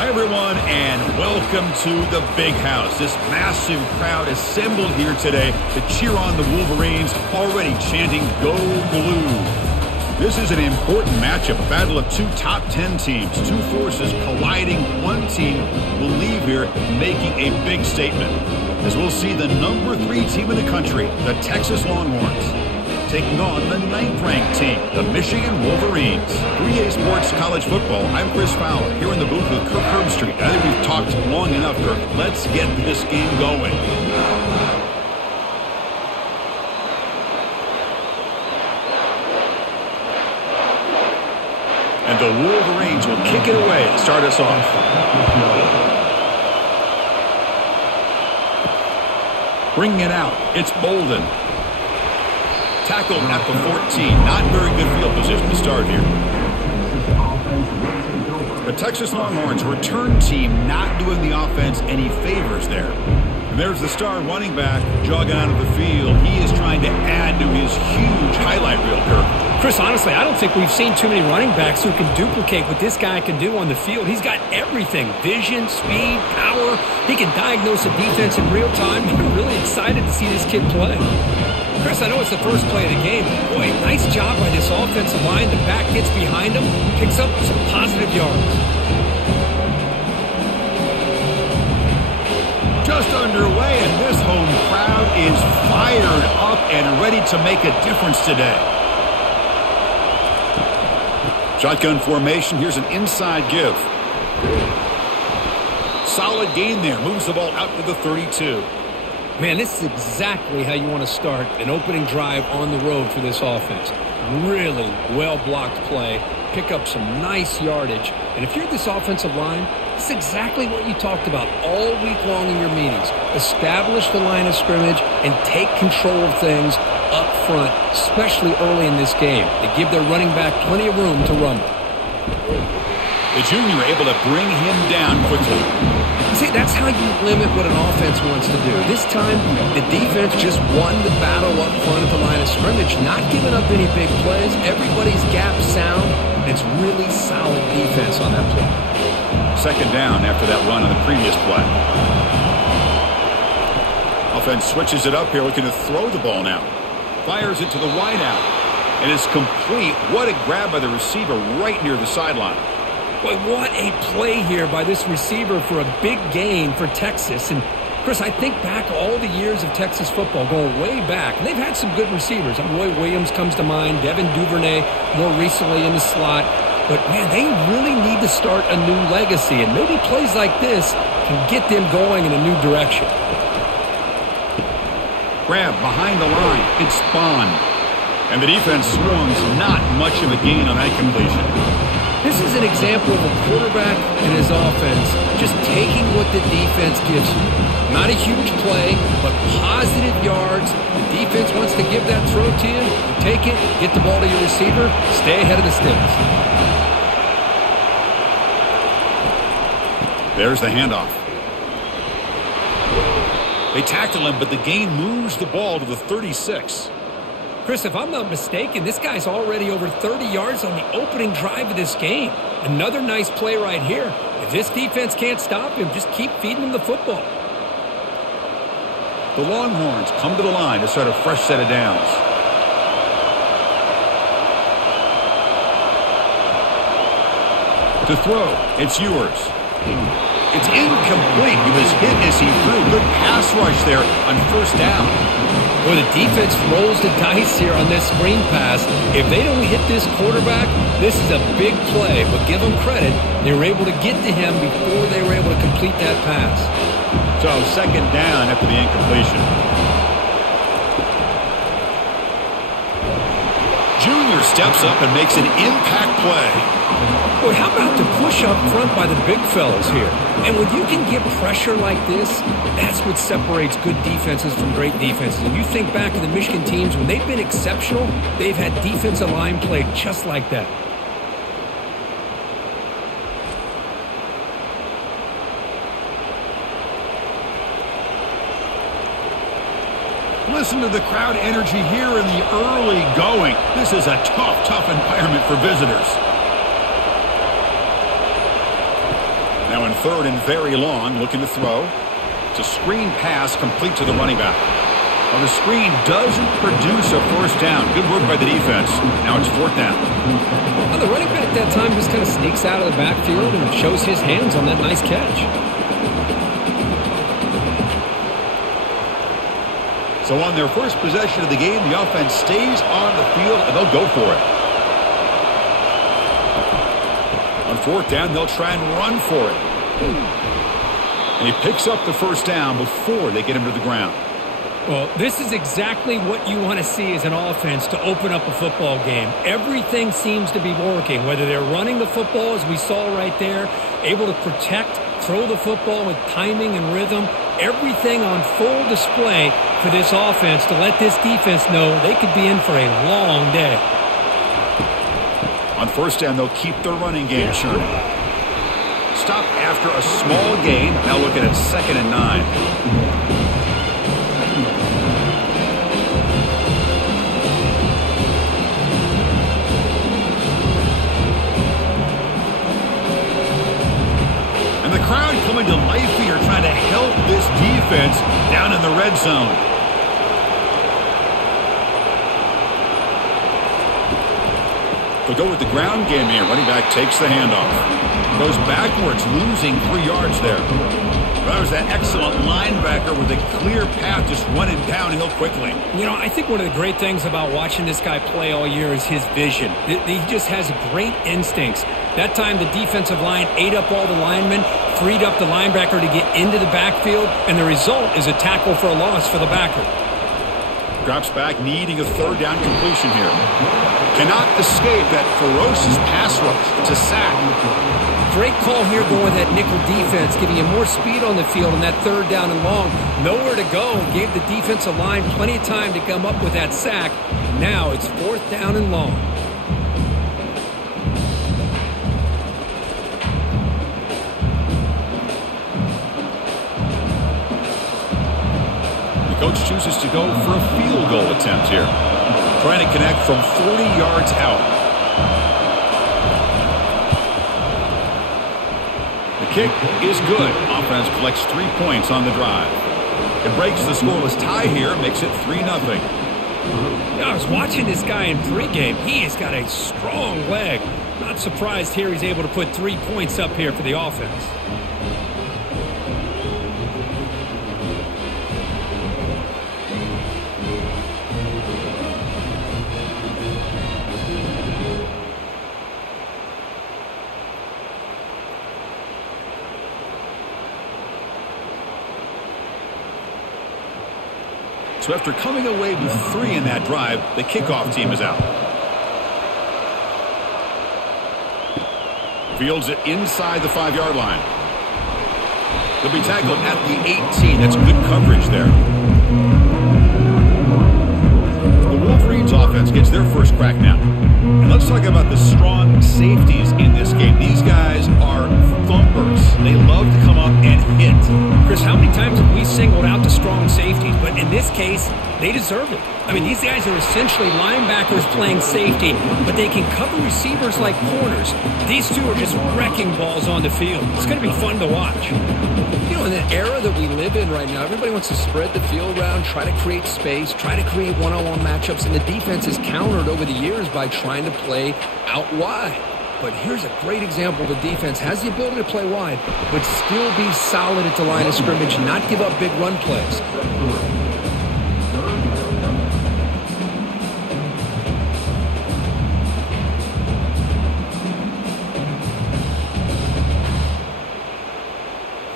Hi, everyone, and welcome to the Big House. This massive crowd assembled here today to cheer on the Wolverines, already chanting, "Go Blue." This is an important matchup, a battle of two top 10 teams, two forces colliding. One team will leave here making a big statement, as we'll see the number 3 team in the country, the Texas Longhorns, taking on the 9th-ranked team, the Michigan Wolverines. 3A Sports College Football, I'm Chris Fowler, here in the booth with Kirk Herbstreit. I think we've talked long enough, Kirk. Let's get this game going. And the Wolverines will kick it away to start us off. Bringing it out, it's Bolden. Tackled at the 14. Not very good field position to start here. The Texas Longhorns return team not doing the offense any favors there. And there's the star running back jogging out of the field. He is trying to add to his huge highlight reel, Kirk. Chris, honestly, I don't think we've seen too many running backs who can duplicate what this guy can do on the field. He's got everything: vision, speed, power. He can diagnose a defense in real time. I'm really excited to see this kid play. Chris, I know it's the first play of the game. Boy, nice job by this offensive line. The back gets behind him, picks up some positive yards. Just underway, and this home crowd is fired up and ready to make a difference today. Shotgun formation. Here's an inside give. Solid gain there. Moves the ball out to the 32. Man, this is exactly how you want to start an opening drive on the road for this offense. Really well-blocked play. Pick up some nice yardage. And if you're this offensive line, this is exactly what you talked about all week long in your meetings. Establish the line of scrimmage and take control of things up front, especially early in this game. They give their running back plenty of room to rumble. The junior able to bring him down quickly. See, that's how you limit what an offense wants to do. This time, the defense just won the battle up front at the line of scrimmage, not giving up any big plays. Everybody's gap sound. It's really solid defense on that play. Second down after that run on the previous play. Offense switches it up here, looking to throw the ball now. Fires it to the wideout. And it's complete. What a grab by the receiver right near the sideline. Boy, what a play here by this receiver for a big gain for Texas. And, Chris, I think back all the years of Texas football, going way back, and they've had some good receivers. Roy Williams comes to mind, Devin Duvernay more recently in the slot. But, man, they really need to start a new legacy, and maybe plays like this can get them going in a new direction. Grab behind the line. It's Bond. And the defense swarms. Not much of a gain on that completion. This is an example of a quarterback and his offense just taking what the defense gives you. Not a huge play, but positive yards. The defense wants to give that throw to you. You take it, get the ball to your receiver, stay ahead of the sticks. There's the handoff. They tackle him, but the gain moves the ball to the 36. Chris, if I'm not mistaken, this guy's already over 30 yards on the opening drive of this game. Another nice play right here. If this defense can't stop him, just keep feeding him the football. The Longhorns come to the line to start a fresh set of downs. To throw, it's yours. It's incomplete. He was hit as he threw. Good pass rush there on first down. Well, the defense rolls the dice here on this screen pass. If they don't hit this quarterback, this is a big play. But give them credit. They were able to get to him before they were able to complete that pass. So second down after the incompletion. Junior steps up and makes an impact play. Boy, how about the push up front by the big fellas here? And when you can get pressure like this, that's what separates good defenses from great defenses. If you think back to the Michigan teams, when they've been exceptional, they've had defensive line play just like that. Listen to the crowd energy here in the early going. This is a tough environment for visitors. Now in third and very long, looking to throw. It's a screen pass complete to the running back. Well, the screen doesn't produce a first down. Good work by the defense. Now it's fourth down. Well, the running back that time just kind of sneaks out of the backfield and shows his hands on that nice catch. So on their first possession of the game, the offense stays on the field, and they'll go for it. On fourth down, they'll try and run for it. And he picks up the first down before they get him to the ground. Well, this is exactly what you want to see as an offense to open up a football game. Everything seems to be working, whether they're running the football, as we saw right there, able to protect, throw the football with timing and rhythm. Everything on full display for this offense to let this defense know they could be in for a long day. On first down, they'll keep their running game churning. Stop after a small gain. Now looking at 2nd and 9. And the crowd coming to life here, trying to help this defense down in the red zone. They'll go with the ground game here. Running back takes the handoff. Goes backwards, losing 3 yards there. That was that excellent linebacker with a clear path, just running downhill quickly. You know, I think one of the great things about watching this guy play all year is his vision. He just has great instincts. That time, the defensive line ate up all the linemen, freed up the linebacker to get into the backfield, and the result is a tackle for a loss for the backer. Drops back, needing a third down completion here. Cannot escape that ferocious pass rush. It's a sack. Great call here going with that nickel defense, giving you more speed on the field on that third down and long. Nowhere to go. Gave the defensive line plenty of time to come up with that sack. Now it's 4th down and long. The coach chooses to go for a field goal attempt here. Trying to connect from 40 yards out. The kick is good. Offense collects 3 points on the drive. It breaks the scoreless tie here, makes it 3-0. I was watching this guy in pregame. He has got a strong leg. Not surprised here he's able to put 3 points up here for the offense. So after coming away with 3 in that drive, the kickoff team is out. Fields it inside the 5-yard line. They'll be tackled at the 18. That's good coverage there. The Wolverines offense gets their first crack now. And let's talk about the strong safeties in this game. These guys are thumpers. They love to come up and hit. Chris, how many times have we singled out the strong safeties? But in this case, they deserve it. I mean, these guys are essentially linebackers playing safety, but they can cover receivers like corners. These two are just wrecking balls on the field. It's going to be fun to watch. You know, in the era that we live in right now, everybody wants to spread the field around, try to create space, try to create one-on-one matchups, and the defense is countered over the years by trying to play out wide. But here's a great example. The defense has the ability to play wide, but still be solid at the line of scrimmage, not give up big run plays.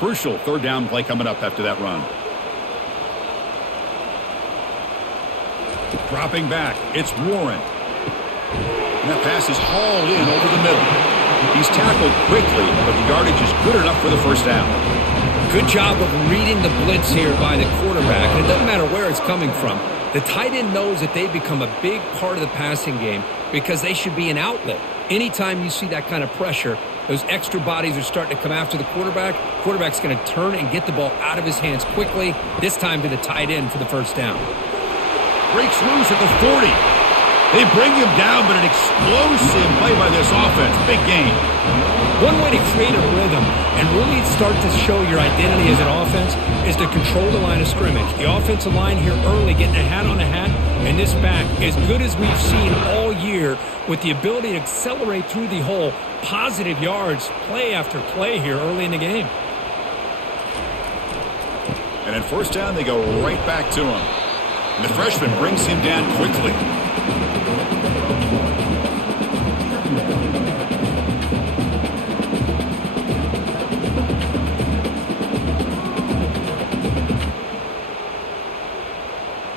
Crucial third down play coming up after that run. Dropping back, it's Warren. And that pass is hauled in over the middle. He's tackled quickly, but the yardage is good enough for the first down. Good job of reading the blitz here by the quarterback. And it doesn't matter where it's coming from. The tight end knows that they've become a big part of the passing game because they should be an outlet. Anytime you see that kind of pressure, those extra bodies are starting to come after the quarterback. Quarterback's going to turn and get the ball out of his hands quickly, this time to the tight end for the first down. Breaks loose at the 40. They bring him down, but an explosive play by this offense. Big gain. One way to create a rhythm and really start to show your identity as an offense is to control the line of scrimmage. The offensive line here early getting a hat on a hat, and this back as good as we've seen all year with the ability to accelerate through the hole. Positive yards, play after play here early in the game. And at first down, they go right back to him. And the freshman brings him down quickly.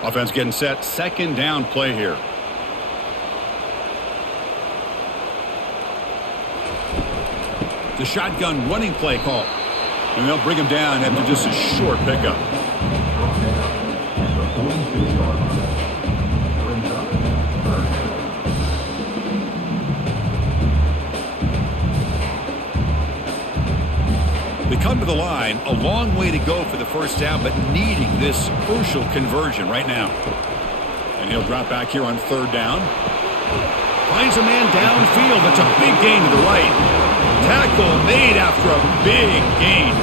Offense getting set. Second down play here. The shotgun running play call. And they'll bring him down after just a short pickup. They come to the line, a long way to go for the first down, but needing this crucial conversion right now. And he'll drop back here on third down. Finds a man downfield. That's a big gain to the right. Tackle made after a big gain.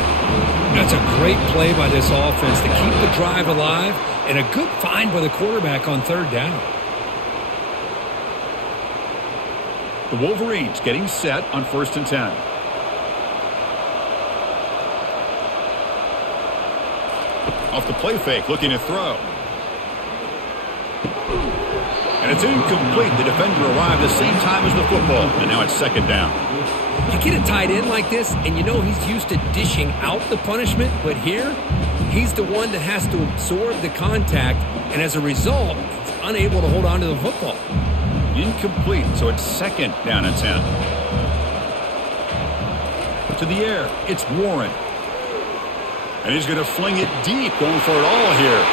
That's a great play by this offense to keep the drive alive, and a good find by the quarterback on third down. The Wolverines getting set on 1st and 10. Off the play fake, looking to throw. And it's incomplete. The defender arrived the same time as the football, and now it's second down. You get a tight end like this, and you know he's used to dishing out the punishment, but here, he's the one that has to absorb the contact, and as a result, he's unable to hold on to the football. Incomplete, so it's second down and 10. To the air, it's Warren. And he's going to fling it deep, going for it all here.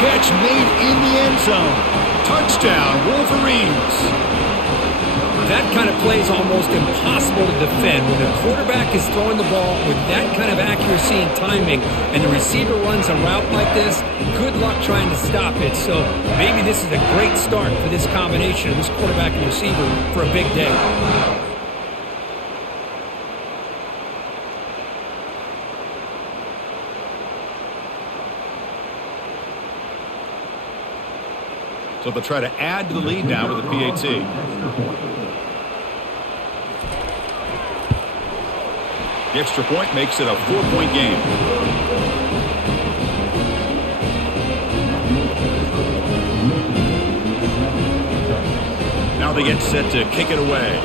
Catch made in the end zone. Touchdown, Wolverines. That kind of play is almost impossible to defend. When the quarterback is throwing the ball with that kind of accuracy and timing, and the receiver runs a route like this, good luck trying to stop it. So maybe this is a great start for this combination of this quarterback and receiver for a big day. So they'll try to add to the lead now with a PAT. The extra point makes it a 4-point game. Now they get set to kick it away.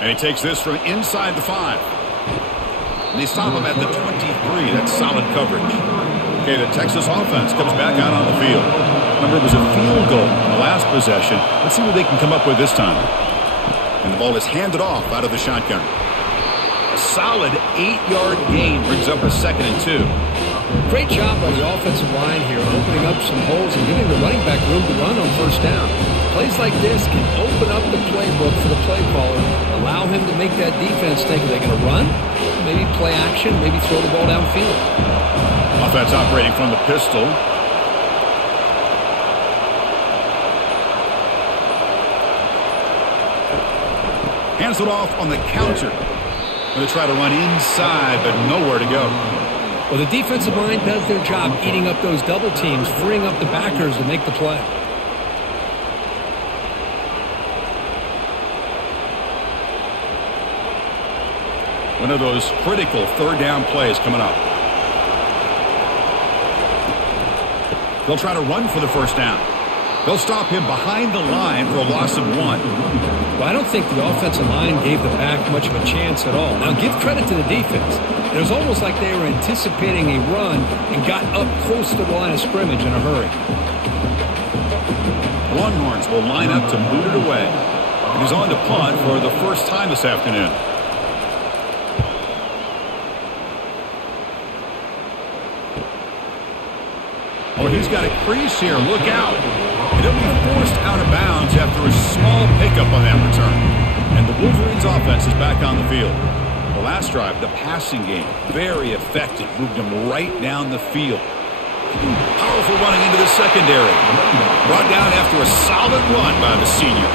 And he takes this from inside the 5. And they stop him at the 23. That's solid coverage. Okay, the Texas offense comes back out on the field. Remember, it was a field goal on the last possession. Let's see what they can come up with this time. And the ball is handed off out of the shotgun. A solid 8-yard gain brings up a 2nd and 2. Great job by the offensive line here, opening up some holes and giving the running back room to run on first down. Plays like this can open up the playbook for the play caller, allow him to make that defense think, are they going to run? Maybe play action, maybe throw the ball downfield. Offense operating from the pistol. Hands it off on the counter. Going to try to run inside, but nowhere to go. Well, the defensive line does their job eating up those double teams, freeing up the backers to make the play. One of those critical third down plays coming up. They'll try to run for the first down. They'll stop him behind the line for a loss of 1. Well, I don't think the offensive line gave the back much of a chance at all. Now, give credit to the defense. It was almost like they were anticipating a run and got up close to the line of scrimmage in a hurry. Longhorns will line up to boot it away. And he's on to punt for the first time this afternoon. Oh, he's got a crease here. Look out. And he'll be forced out of bounds after a small pickup on that return. And the Wolverines offense is back on the field. The last drive, the passing game, very effective. Moved him right down the field. Powerful running into the secondary. Brought down after a solid run by the senior.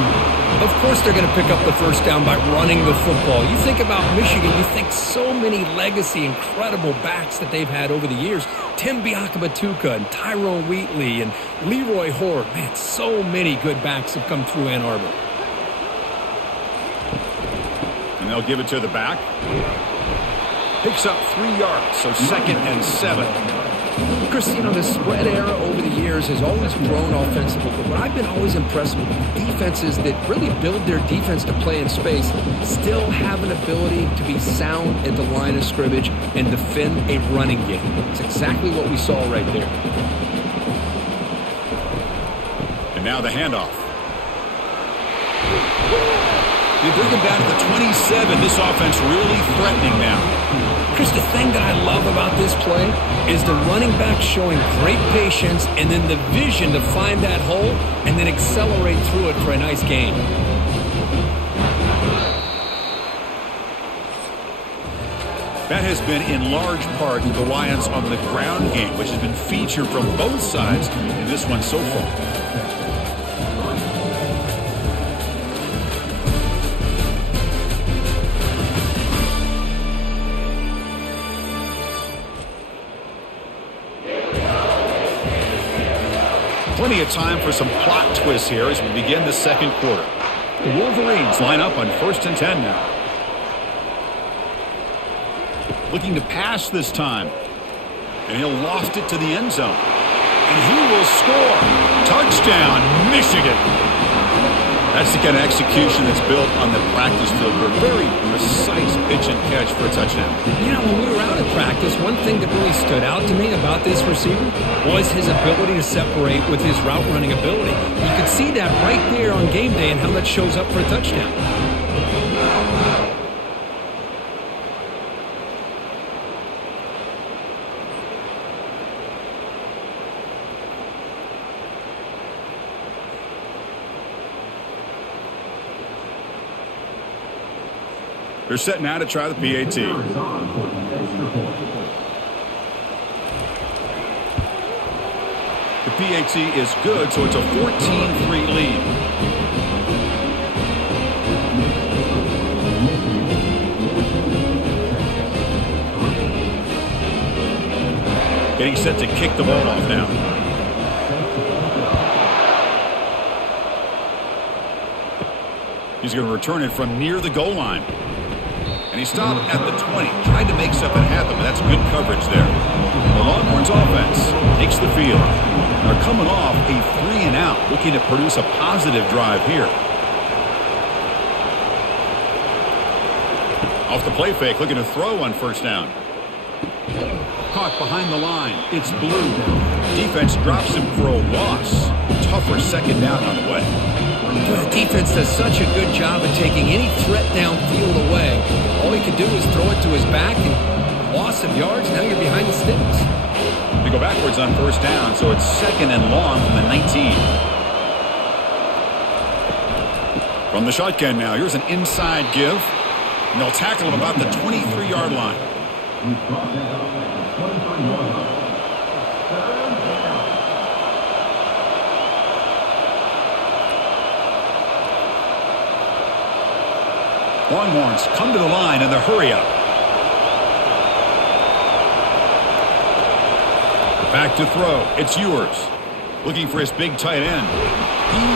Of course they're going to pick up the first down by running the football. You think about Michigan, you think so many legacy, incredible backs that they've had over the years. Tim Biakabatuka and Tyrone Wheatley and Leroy Horde. Man, so many good backs have come through Ann Arbor. And they'll give it to the back. Picks up 3 yards, so 2nd and 7. Chris, you know, the spread era over the years has always grown offensively, but what I've been always impressed with defenses that really build their defense to play in space still have an ability to be sound at the line of scrimmage and defend a running game. It's exactly what we saw right there. And now the handoff. They bring him down to the 27. This offense really threatening now. Chris, the thing that I love about this play is the running back showing great patience and then the vision to find that hole and then accelerate through it for a nice gain. That has been in large part the reliance on the ground game, which has been featured from both sides in this one so far. Plenty of time for some plot twists here as we begin the second quarter. The Wolverines line up on 1st and 10 now. Looking to pass this time. And he'll loft it to the end zone. And he will score. Touchdown, Michigan. That's the kind of execution that's built on the practice field for a very precise pitch and catch for a touchdown. You know, when we were out at practice, one thing that really stood out to me about this receiver was his ability to separate with his route running ability. You could see that right there on game day and how that shows up for a touchdown. They're set now to try the PAT. The PAT is good, so it's a 14-3 lead. Getting set to kick the ball off now. He's going to return it from near the goal line. And he stopped at the 20. Tried to make something happen, but that's good coverage there. The Longhorns offense takes the field. They're coming off a 3-and-out, looking to produce a positive drive here. Off the play fake, looking to throw on 1st down. Caught behind the line. It's Blue. Defense drops him for a loss. Tougher 2nd down on the way. The defense does such a good job of taking any threat downfield away. All he could do is throw it to his back and loss of yards. Now you're behind the sticks. They go backwards on 1st down, so it's 2nd and long from the 19. From the shotgun now, here's an inside give. And they'll tackle him about the 23-yard line. Longhorns come to the line in the hurry-up. Back to throw. It's Ewers. Looking for his big tight end.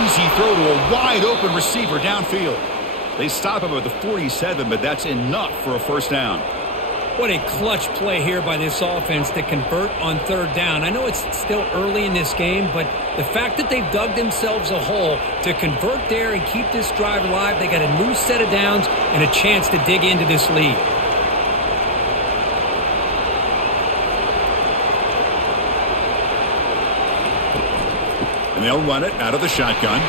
Easy throw to a wide-open receiver downfield. They stop him at the 47, but that's enough for a 1st down. What a clutch play here by this offense to convert on 3rd down. I know it's still early in this game, but the fact that they've dug themselves a hole to convert there and keep this drive alive, they got a new set of downs and a chance to dig into this lead. And they'll run it out of the shotgun.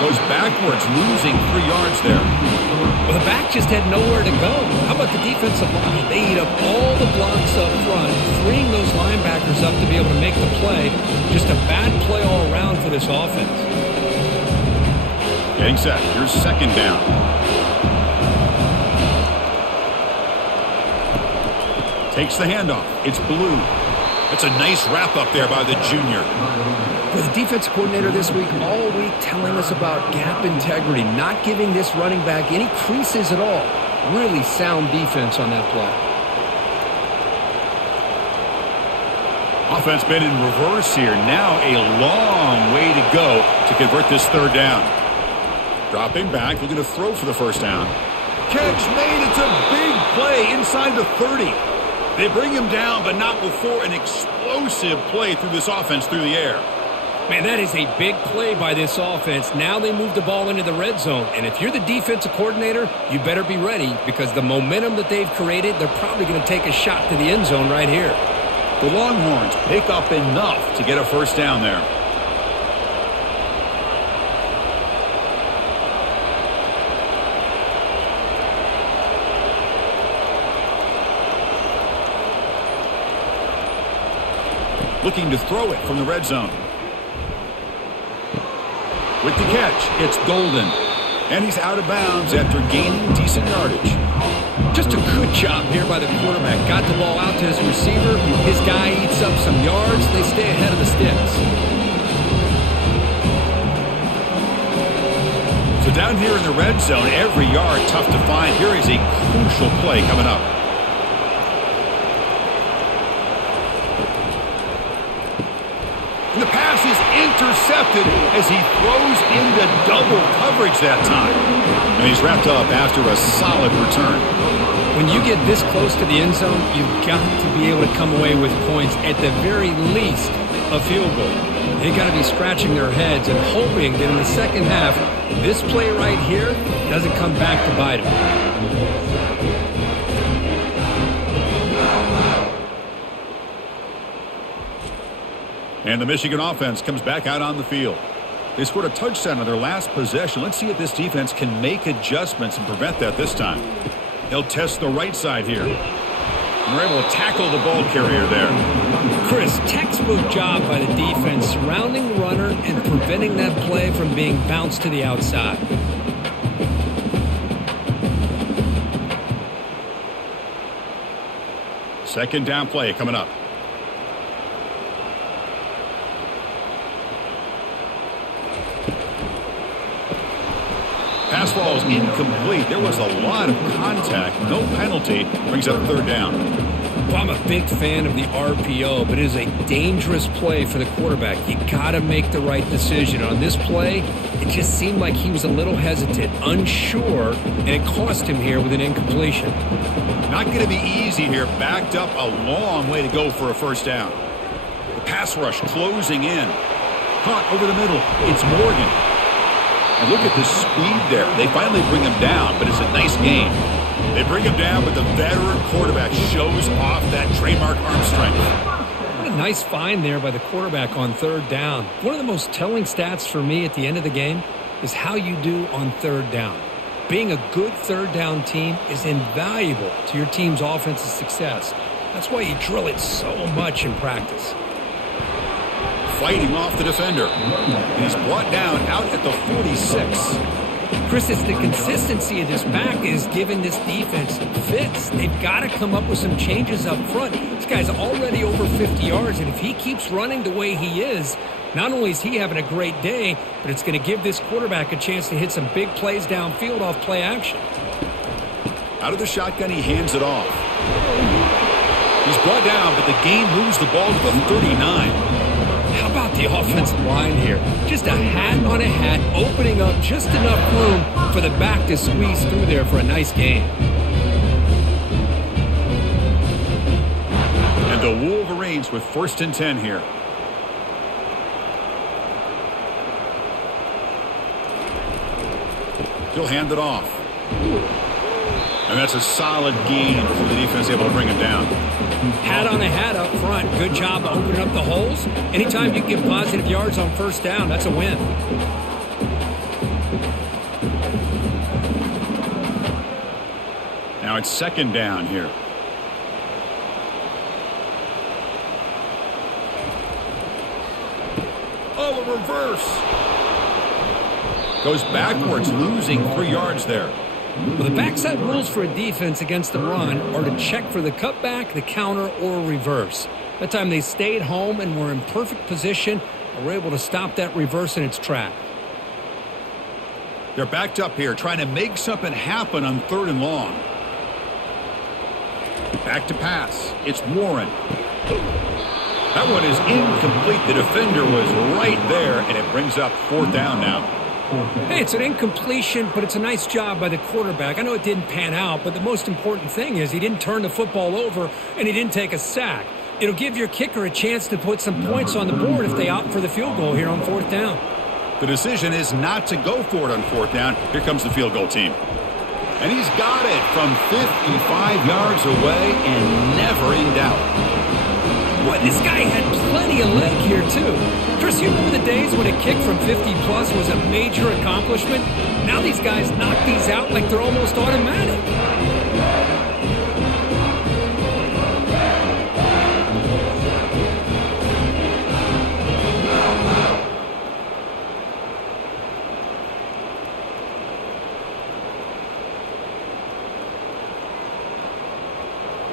Goes backwards, losing 3 yards there. Well, the back just had nowhere to go. How about the defensive line? They eat up all the blocks up front, freeing those linebackers up to be able to make the play. Just a bad play all around for this offense. Getting set. Here's 2nd down. Takes the handoff. It's Blue. It's a nice wrap up there by the junior. For the defense coordinator this week, all week telling us about gap integrity, not giving this running back any creases at all. Really sound defense on that play. Offense been in reverse here. Now a long way to go to convert this third down. Dropping back, looking to throw for the first down. Catch made. It's a big play inside the 30. They bring him down, but not before an explosive play through this offense through the air. Man, that is a big play by this offense. Now they move the ball into the red zone. And if you're the defensive coordinator, you better be ready because the momentum that they've created, they're probably going to take a shot to the end zone right here. The Longhorns pick up enough to get a first down there. Looking to throw it from the red zone. With the catch, it's Golden. And he's out of bounds after gaining decent yardage. Just a good job here by the quarterback. Got the ball out to his receiver. His guy eats up some yards. They stay ahead of the sticks. So down here in the red zone, every yard tough to find. Here is a crucial play coming up. And the pass is intercepted as he throws into double coverage that time. And he's wrapped up after a solid return. When you get this close to the end zone, you've got to be able to come away with points, at the very least, a field goal. They've got to be scratching their heads and hoping that in the second half, this play right here doesn't come back to bite them. And the Michigan offense comes back out on the field. They scored a touchdown on their last possession. Let's see if this defense can make adjustments and prevent that this time. They'll test the right side here. And they're able to tackle the ball carrier there. Chris, textbook job by the defense surrounding the runner and preventing that play from being bounced to the outside. Second down play coming up. Pass ball is incomplete. There was a lot of contact. No penalty. Brings up third down. Well, I'm a big fan of the RPO, but it is a dangerous play for the quarterback. You got to make the right decision. On this play, it just seemed like he was a little hesitant, unsure, and it cost him here with an incompletion. Not going to be easy here. Backed up a long way to go for a first down. The pass rush closing in. Caught over the middle. It's Morgan. And look at the speed there. They finally bring him down, but it's a nice game. They bring him down, but the veteran quarterback shows off that trademark arm strength. What a nice find there by the quarterback on third down. One of the most telling stats for me at the end of the game is how you do on third down. Being a good third down team is invaluable to your team's offensive success. That's why you drill it so much in practice. Fighting off the defender. And he's brought down out at the 46. Chris, it's the consistency of this back is giving this defense fits. They've got to come up with some changes up front. This guy's already over 50 yards, and if he keeps running the way he is, not only is he having a great day, but it's going to give this quarterback a chance to hit some big plays downfield off play action. Out of the shotgun, he hands it off. He's brought down, but the game moves the ball to the 39. How about the offensive line here? Just a hat on a hat, opening up just enough room for the back to squeeze through there for a nice game. And the Wolverines with 1st and 10 here. He'll hand it off. And that's a solid gain for the defense able to bring him down. Hat on a hat up front. Good job of opening up the holes. Anytime you get positive yards on first down, that's a win. Now it's 2nd down here. Oh, a reverse. Goes backwards, losing 3 yards there. Well, the backside rules for a defense against the run are to check for the cutback, the counter, or reverse. That time they stayed home and were in perfect position and were able to stop that reverse in its track. They're backed up here trying to make something happen on 3rd and long. Back to pass. It's Warren. That one is incomplete. The defender was right there, and it brings up 4th down now. Hey, it's an incompletion, but it's a nice job by the quarterback. I know it didn't pan out, but the most important thing is he didn't turn the football over, and he didn't take a sack. It'll give your kicker a chance to put some points on the board if they opt for the field goal here on 4th down. The decision is not to go for it on 4th down. Here comes the field goal team. And he's got it from 55 yards away and never in doubt. Boy, this guy had plenty of leg here, too. Chris, you remember the days when a kick from 50-plus was a major accomplishment? Now these guys knock these out like they're almost automatic.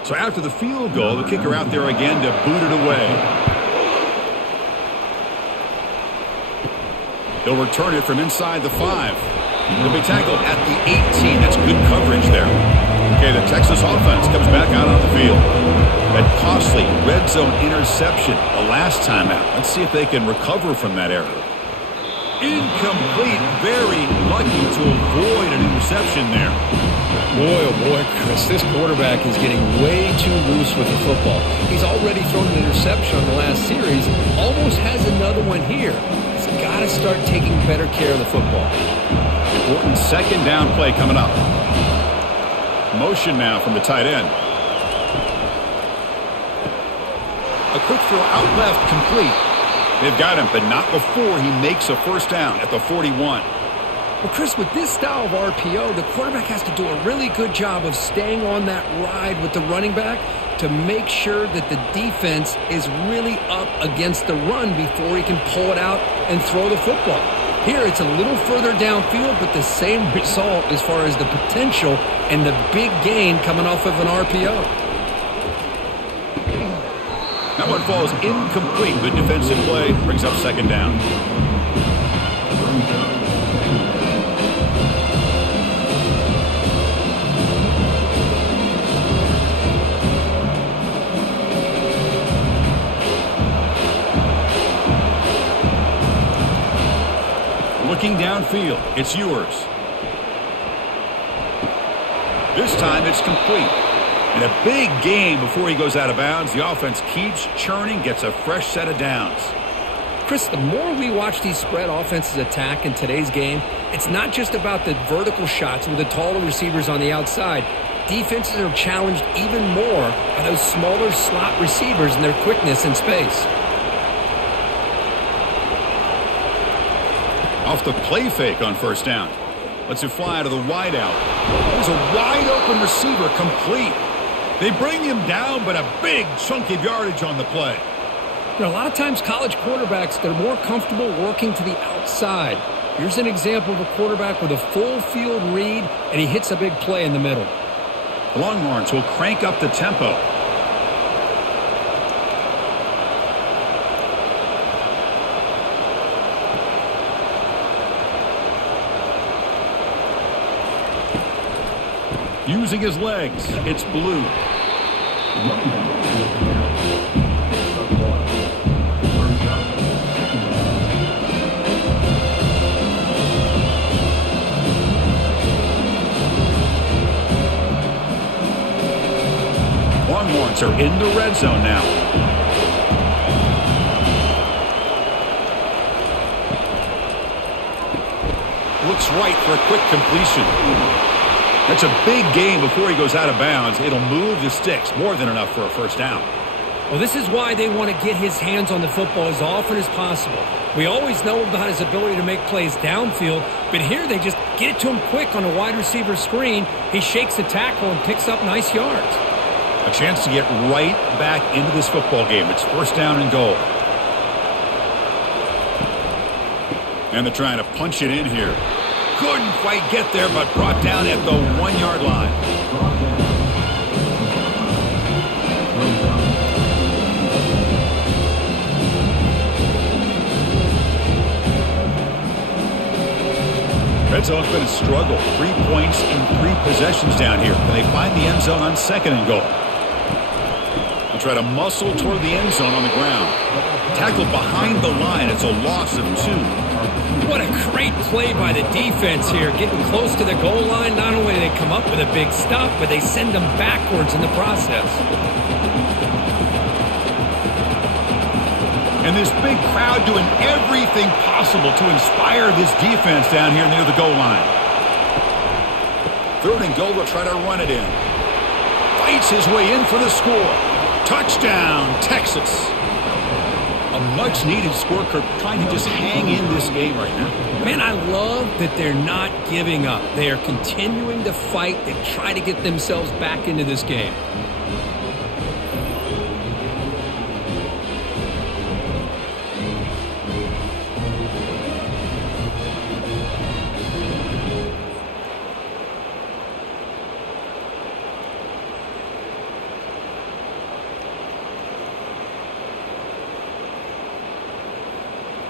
So after the field goal, the kicker out there again to boot it away. He'll return it from inside the 5. He'll be tackled at the 18. That's good coverage there. Okay, the Texas offense comes back out on the field. That costly red zone interception the last time out. Let's see if they can recover from that error. Incomplete. Very lucky to avoid an interception there. Boy, oh boy, Chris, this quarterback is getting way too loose with the football. He's already thrown an interception on the last series, almost has another one here. He's got to start taking better care of the football. Important 2nd down play coming up. Motion now from the tight end. A quick throw out left, complete. They've got him, but not before he makes a 1st down at the 41. Well, Chris, with this style of RPO, the quarterback has to do a really good job of staying on that ride with the running back to make sure that the defense is really up against the run before he can pull it out and throw the football. Here, it's a little further downfield, but the same result as far as the potential and the big gain coming off of an RPO. That one falls incomplete. Good defensive play. Brings up 2nd down. Looking downfield, it's yours. This time it's complete. And a big gain before he goes out of bounds. The offense keeps churning, gets a fresh set of downs. Chris, the more we watch these spread offenses attack in today's game, it's not just about the vertical shots with the taller receivers on the outside. Defenses are challenged even more by those smaller slot receivers and their quickness in space. Off the play fake on 1st down. Lets it fly to the wideout. There's a wide open receiver, complete. They bring him down, but a big chunk of yardage on the play. You know, a lot of times college quarterbacks, they're more comfortable working to the outside. Here's an example of a quarterback with a full field read, and he hits a big play in the middle. The Longhorns will crank up the tempo. Using his legs, it's Blue. Longhorns are in the red zone now. Looks right for a quick completion. That's a big gain before he goes out of bounds. It'll move the sticks, more than enough for a 1st down. Well, this is why they want to get his hands on the football as often as possible. We always know about his ability to make plays downfield, but here they just get it to him quick on a wide receiver screen. He shakes the tackle and picks up nice yards. A chance to get right back into this football game. It's 1st down and goal. And they're trying to punch it in here. Couldn't quite get there, but brought down at the 1-yard line. Red Zone's been a struggle. 3 points in 3 possessions down here. They find the end zone on 2nd and goal. They'll try to muscle toward the end zone on the ground. Tackled behind the line. It's a loss of 2. What a great play by the defense here. Getting close to the goal line, not only do they come up with a big stop, but they send them backwards in the process. And this big crowd doing everything possible to inspire this defense down here near the goal line. 3rd and goal, they'll try to run it in. Fights his way in for the score. Touchdown, Texas. A much-needed score. Kirk trying to just hang in this game right now. Man, I love that they're not giving up. They are continuing to fight. They try to get themselves back into this game.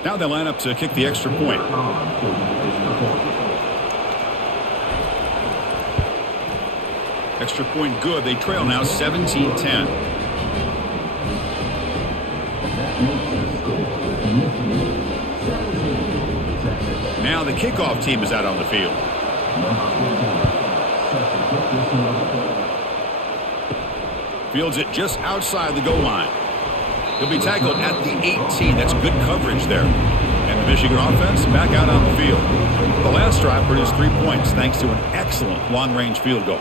Now they line up to kick the extra point. Extra point good. They trail now 17-10. Now the kickoff team is out on the field. Fields it just outside the goal line. He'll be tackled at the 18. That's good coverage there. And the Michigan offense back out on the field. The last drive produced 3 points thanks to an excellent long-range field goal.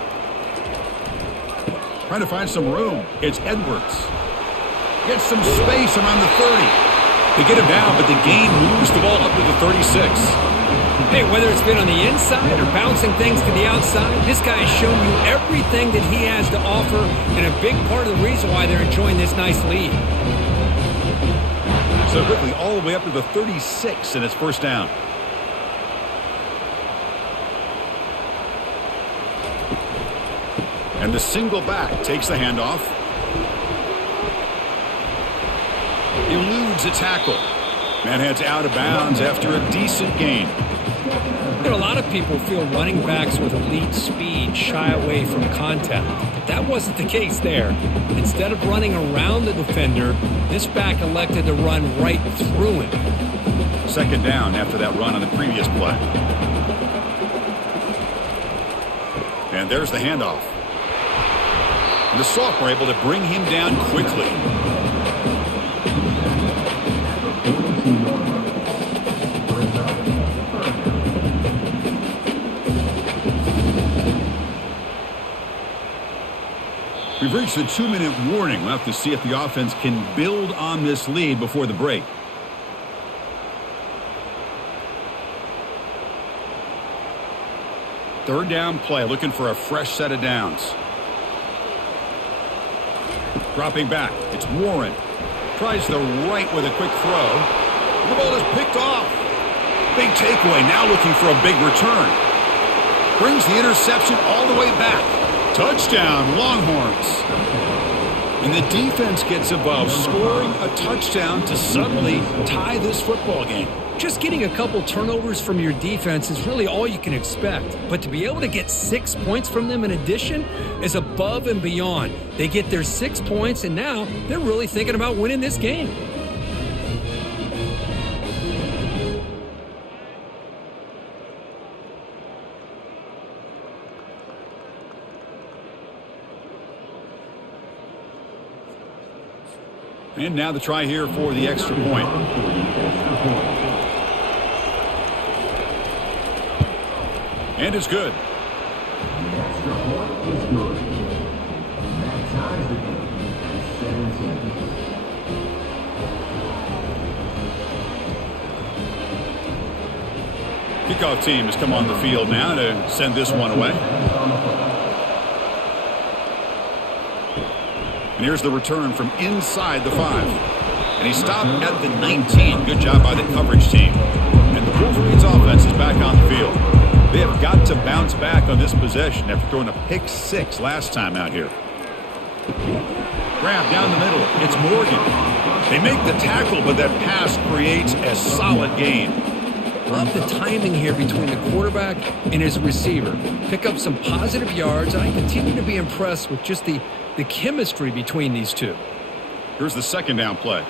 Trying to find some room. It's Edwards. Gets some space around the 30. They get him down, but the gain moves the ball up to the 36. Hey, whether it's been on the inside or bouncing things to the outside, this guy has shown you everything that he has to offer, and a big part of the reason why they're enjoying this nice lead. So quickly all the way up to the 36, and it's 1st down. And the single back takes the handoff. Eludes a tackle. Man heads out of bounds after a decent gain. You know, a lot of people feel running backs with elite speed shy away from contact. But that wasn't the case there. Instead of running around the defender, this back elected to run right through him. 2nd down after that run on the previous play. And there's the handoff. And the sophomore able to bring him down quickly. We've reached the 2-minute warning. We'll have to see if the offense can build on this lead before the break. Third down play, looking for a fresh set of downs. Dropping back, it's Warren. Tries the right with a quick throw. The ball is picked off. Big takeaway, now looking for a big return. Brings the interception all the way back. Touchdown, Longhorns. And the defense gets above, scoring a touchdown to suddenly tie this football game. Just getting a couple turnovers from your defense is really all you can expect. But to be able to get 6 points from them in addition is above and beyond. They get their 6 points, and now they're really thinking about winning this game. And now the try here for the extra point. And it's good. Kickoff team has come on the field now to send this one away. And here's the return from inside the 5. And he stopped at the 19. Good job by the coverage team. And the Wolverines offense is back on the field. They have got to bounce back on this possession after throwing a pick 6 last time out here. Grab down the middle. It's Morgan. They make the tackle, but that pass creates a solid gain. Love the timing here between the quarterback and his receiver. Pick up some positive yards, and I continue to be impressed with just the chemistry between these two. Here's the second down play.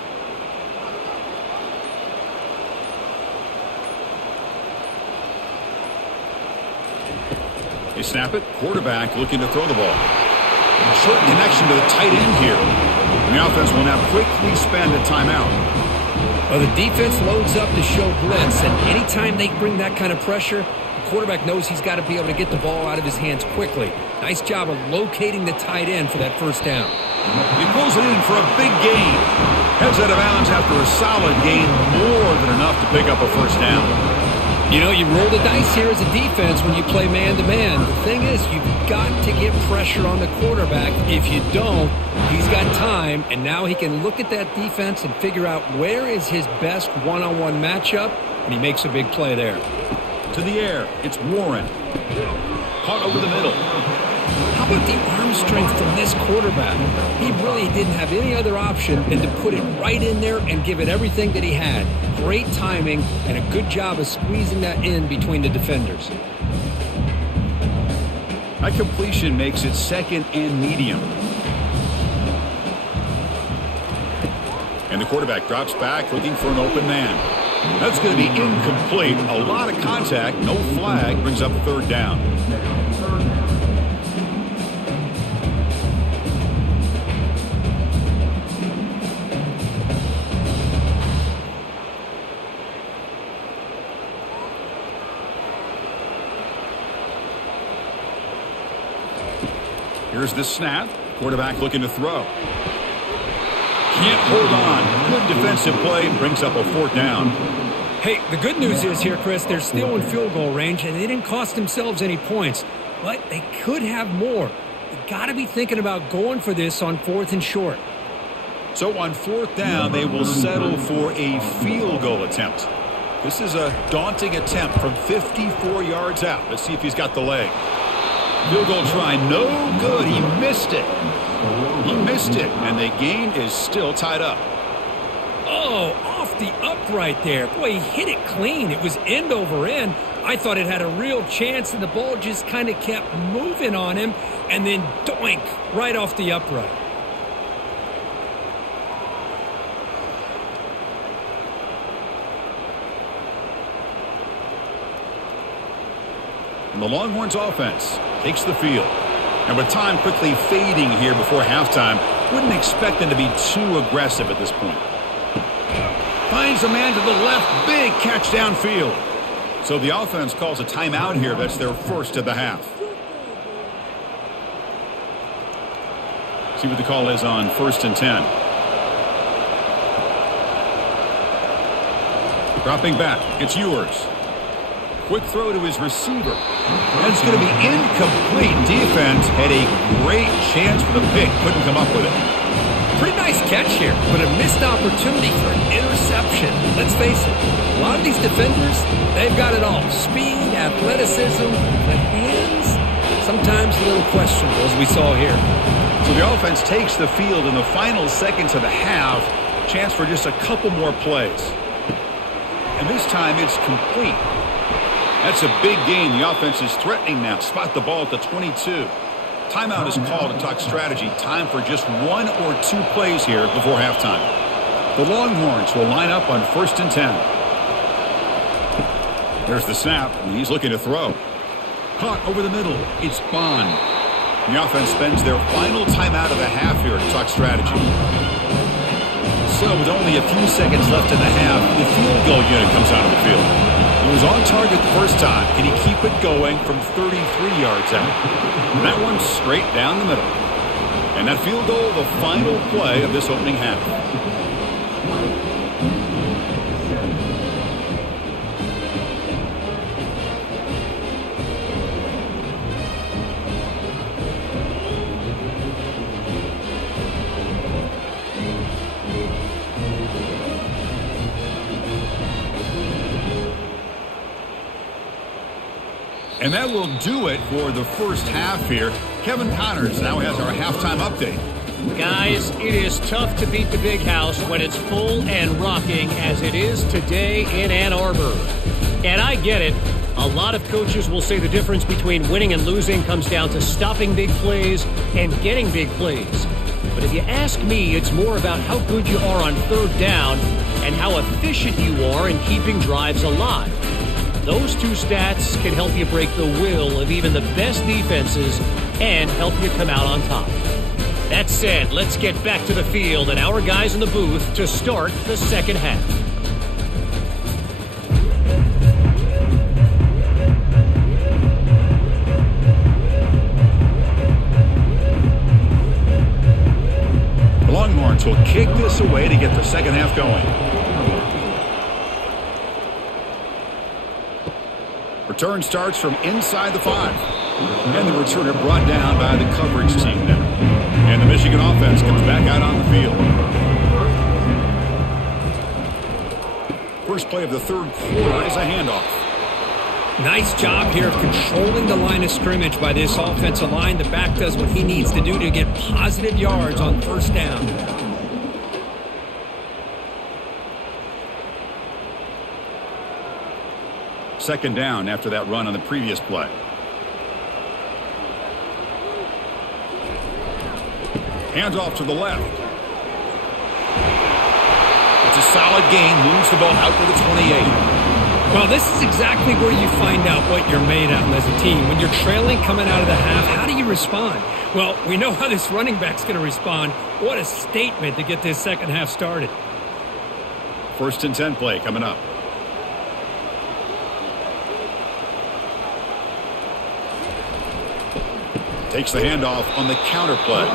They snap it. Quarterback looking to throw the ball. Short connection to the tight end here. And the offense will now quickly spend a timeout. Well, the defense loads up to show blitz, and anytime they bring that kind of pressure, the quarterback knows he's got to be able to get the ball out of his hands quickly. Nice job of locating the tight end for that first down. He pulls it in for a big gain. Heads out of bounds after a solid gain, more than enough to pick up a first down. You know, you roll the dice here as a defense when you play man-to-man. The thing is, you've got to get pressure on the quarterback. If you don't, he's got time, and now he can look at that defense and figure out where is his best one-on-one matchup, and he makes a big play there. To the air, it's Warren. Caught over the middle. How about the arm strength from this quarterback? He really didn't have any other option than to put it right in there and give it everything that he had. Great timing and a good job of squeezing that in between the defenders. That completion makes it second and medium. And the quarterback drops back looking for an open man. That's going to be incomplete. A lot of contact, no flag, brings up third down. Here's the snap. Quarterback looking to throw. Can't hold on. Good defensive play. Brings up a fourth down. Hey, the good news is here, Chris, they're still in field goal range, and they didn't cost themselves any points. But they could have more. You got to be thinking about going for this on 4th and short. So on 4th down, they will settle for a field goal attempt. This is a daunting attempt from 54 yards out. Let's see if he's got the leg. Field goal try, no good. He missed it. He missed it, and the game is still tied up. Oh, off the upright there. Boy, he hit it clean. It was end over end. I thought it had a real chance, and the ball just kind of kept moving on him, and then doink, right off the upright. And the Longhorns offense takes the field. And with time quickly fading here before halftime, wouldn't expect them to be too aggressive at this point. Finds a man to the left. Big catch downfield. So the offense calls a timeout here. That's their first of the half. See what the call is on 1st and 10. Dropping back. It's Ewers. Quick throw to his receiver. That's going to be incomplete. Defense had a great chance for the pick. Couldn't come up with it. Pretty nice catch here, but a missed opportunity for an interception. Let's face it, a lot of these defenders, they've got it all. Speed, athleticism, but hands, sometimes a little questionable, as we saw here. So the offense takes the field in the final seconds of the half. Chance for just a couple more plays. And this time it's complete. That's a big gain. The offense is threatening now. Spot the ball at the 22. Timeout is called to talk strategy. Time for just 1 or 2 plays here before halftime. The Longhorns will line up on 1st and 10. There's the snap, and he's looking to throw. Caught over the middle. It's Bond. The offense spends their final timeout of the half here to talk strategy. So with only a few seconds left in the half, the field goal unit comes out of the field. He was on target the first time. Can he keep it going from 33 yards out? And that one straight down the middle. And that field goal, the final play of this opening half. And that will do it for the first half here. Kevin Connors now has our halftime update. Guys, it is tough to beat the Big House when it's full and rocking as it is today in Ann Arbor. And I get it. A lot of coaches will say the difference between winning and losing comes down to stopping big plays and getting big plays. But if you ask me, it's more about how good you are on third down and how efficient you are in keeping drives alive. Those two stats can help you break the will of even the best defenses and help you come out on top. That said, let's get back to the field and our guys in the booth to start the second half. The Longhorns will kick this away to get the second half going. Return starts from inside the 5. And the returner brought down by the coverage team now. And the Michigan offense comes back out on the field. First play of the third quarter is a handoff. Nice job here of controlling the line of scrimmage by this offensive line. The back does what he needs to do to get positive yards on first down. Second down after that run on the previous play. Hands off to the left. It's a solid gain. Moves the ball out to the 28. Well, this is exactly where you find out what you're made of as a team. When you're trailing coming out of the half, how do you respond? Well, we know how this running back's going to respond. What a statement to get this second half started. First and 10 play coming up. Takes the handoff on the counter play.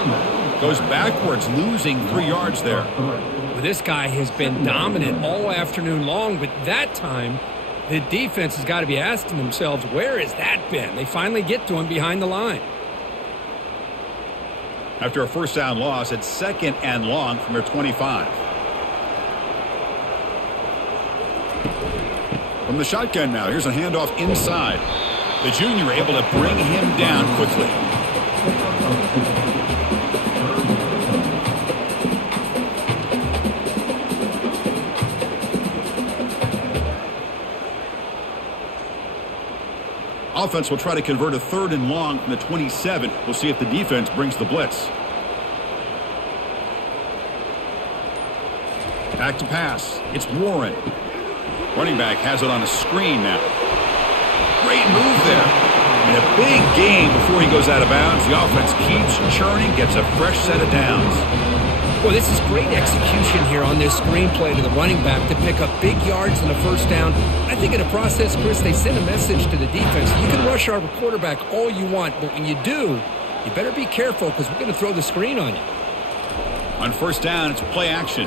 Goes backwards, losing 3 yards there. Well, this guy has been dominant all afternoon long, but that time, the defense has got to be asking themselves, where has that been? They finally get to him behind the line. After a first down loss, it's second and long from their 25. From the shotgun now, here's a handoff inside. The junior able to bring him down quickly. Offense will try to convert a third and long from the 27. We'll see if the defense brings the blitz. Back to pass. It's Warren. Running back has it on a screen now. Great move there. And a big gain before he goes out of bounds. The offense keeps churning, gets a fresh set of downs. Well, this is great execution here on this screenplay to the running back to pick up big yards in the first down. I think in the process, Chris, they send a message to the defense. You can rush our quarterback all you want, but when you do, you better be careful because we're going to throw the screen on you. On first down, it's play action.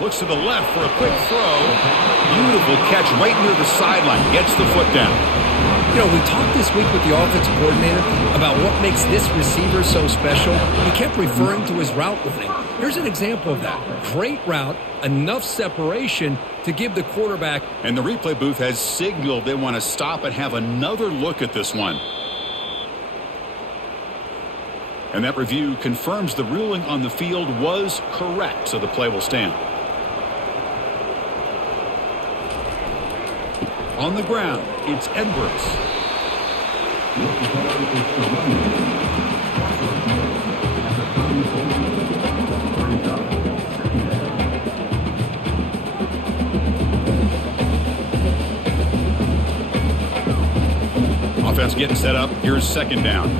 Looks to the left for a quick throw. Beautiful catch right near the sideline. Gets the foot down. You know, we talked this week with the offensive coordinator about what makes this receiver so special. He kept referring to his route running. Here's an example of that. Great route, enough separation to give the quarterback. And the replay booth has signaled they want to stop and have another look at this one. And that review confirms the ruling on the field was correct, so the play will stand. On the ground, it's Edwards. Offense getting set up. Here's second down.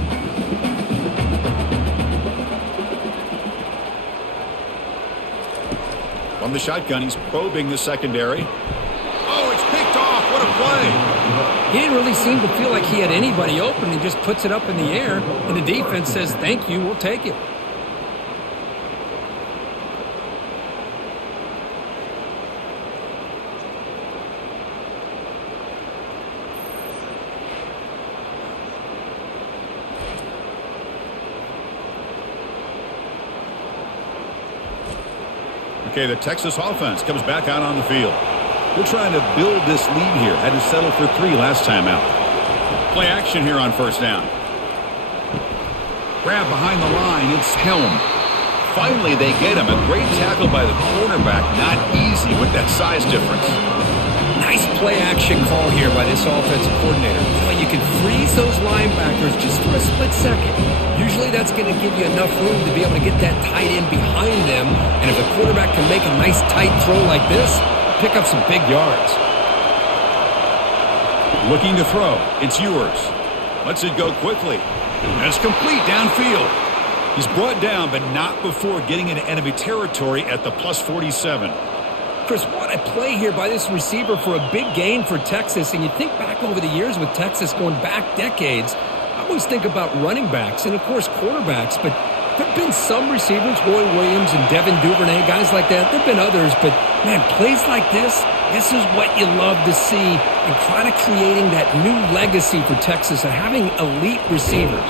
From the shotgun, he's probing the secondary. Oh, it's picked off. What a play. He didn't really seem to feel like he had anybody open. He just puts it up in the air, and the defense says, thank you, we'll take it. Okay, the Texas offense comes back out on the field. They're trying to build this lead here. Had to settle for 3 last time out. Play action here on first down. grab behind the line. It's Helm. Finally, they get him. A great tackle by the quarterback. Not easy with that size difference. Nice play-action call here by this offensive coordinator. You can freeze those linebackers just for a split second. Usually that's going to give you enough room to be able to get that tight end behind them. And if the quarterback can make a nice tight throw like this, pick up some big yards. Looking to throw. It's yours. Lets it go quickly. And it's complete downfield. He's brought down, but not before getting into enemy territory at the plus 47. Chris, what a play here by this receiver for a big gain for Texas. And you think back over the years with Texas going back decades, I always think about running backs and, of course, quarterbacks. But there have been some receivers, Roy Williams and Devin Duvernay, guys like that. There have been others. But, man, plays like this is what you love to see and kind of creating that new legacy for Texas of having elite receivers.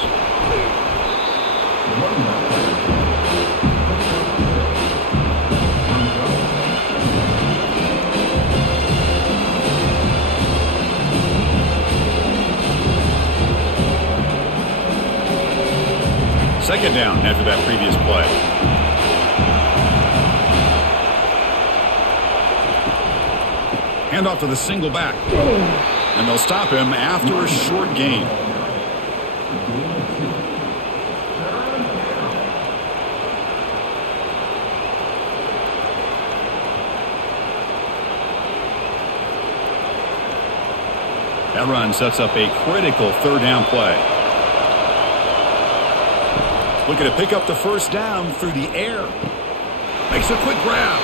Second down after that previous play. Hand off to the single back. And they'll stop him after a short gain. That run sets up a critical third down play. Looking to pick up the first down through the air. Makes a quick grab.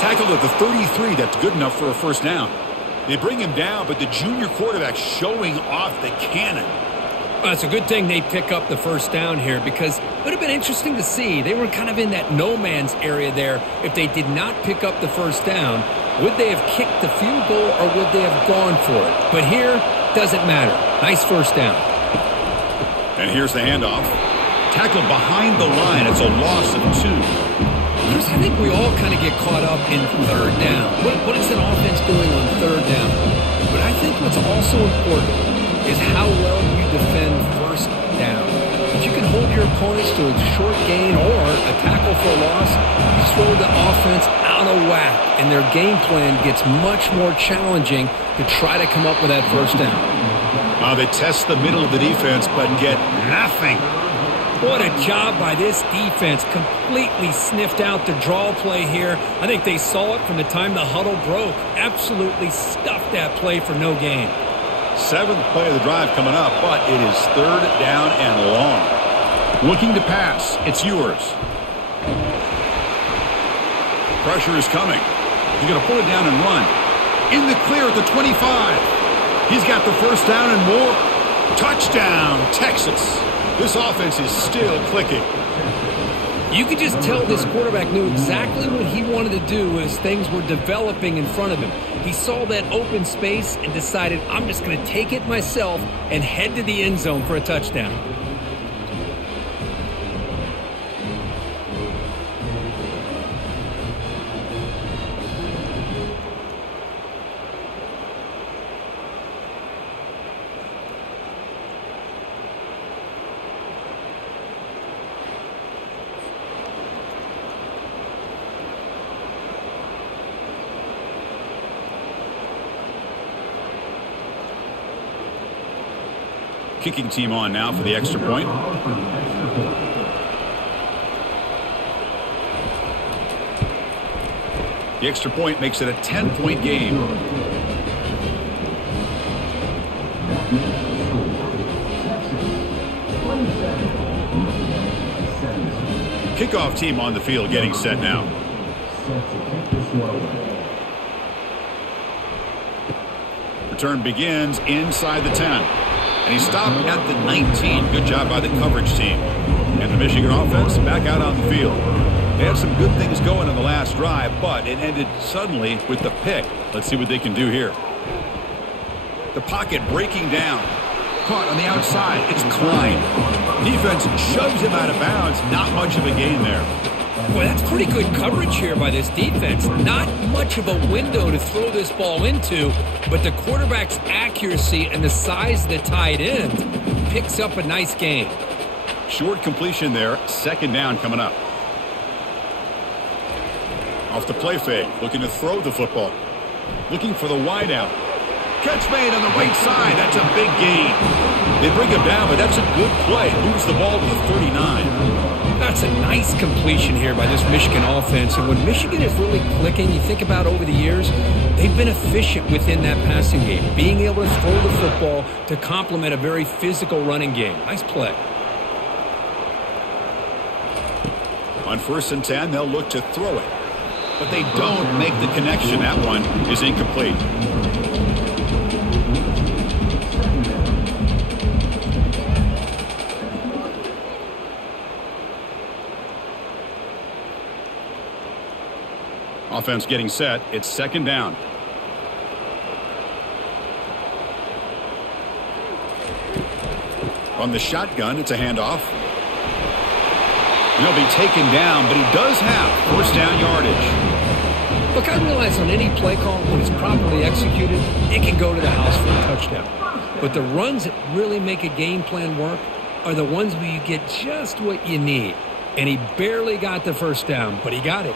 Tackled at the 33. That's good enough for a first down. They bring him down, but the junior quarterback showing off the cannon. Well, it's a good thing they pick up the first down here because it would have been interesting to see. They were kind of in that no man's area there. If they did not pick up the first down, would they have kicked the field goal or would they have gone for it? But here, doesn't matter. Nice first down. And here's the handoff. Tackled behind the line. It's a loss of 2. I think we all kind of get caught up in third down. What is an offense doing on third down? But I think what's also important is how well you defend first down. If you can hold your opponents to a short gain or a tackle for a loss, you throw the offense out of whack, and their game plan gets much more challenging to try to come up with that first down. They test the middle of the defense, but get nothing. What a job by this defense. Completely sniffed out the draw play here. I think they saw it from the time the huddle broke. Absolutely stuffed that play for no gain. 7th play of the drive coming up, but it is third down and long. Looking to pass. It's yours. Pressure is coming. He's going to pull it down and run. In the clear at the 25. He's got the first down and more. Touchdown, Texas. This offense is still clicking. You could just tell this quarterback knew exactly what he wanted to do as things were developing in front of him. He saw that open space and decided, I'm just going to take it myself and head to the end zone for a touchdown. Kicking team on now for the extra point. The extra point makes it a 10-point game. Kickoff team on the field getting set now. Return begins inside the 10. And he stopped at the 19. Good job by the coverage team. And the Michigan offense back out on the field. They had some good things going in the last drive, but it ended suddenly with the pick. Let's see what they can do here. The pocket breaking down. Caught on the outside. It's Klein. Defense shoves him out of bounds. Not much of a gain there. Boy, that's pretty good coverage here by this defense. Not much of a window to throw this ball into, but the quarterback's accuracy and the size of the tight end picks up a nice gain. Short completion there. Second down coming up. Off the play fake. Looking to throw the football. Looking for the wide out. Catch made on the right side. That's a big gain. They bring him down, but that's a good play. Moves the ball to the 39. That's a nice completion here by this Michigan offense. And when Michigan is really clicking, you think about over the years, they've been efficient within that passing game, being able to throw the football to complement a very physical running game. Nice play. On 1st and 10, they'll look to throw it. But they don't make the connection. That one is incomplete. Offense getting set. It's second down. From the shotgun, it's a handoff. He'll be taken down, but he does have first down yardage. Look, I realize on any play call, when it's properly executed, it can go to the house for a touchdown. But the runs that really make a game plan work are the ones where you get just what you need. And he barely got the first down, but he got it.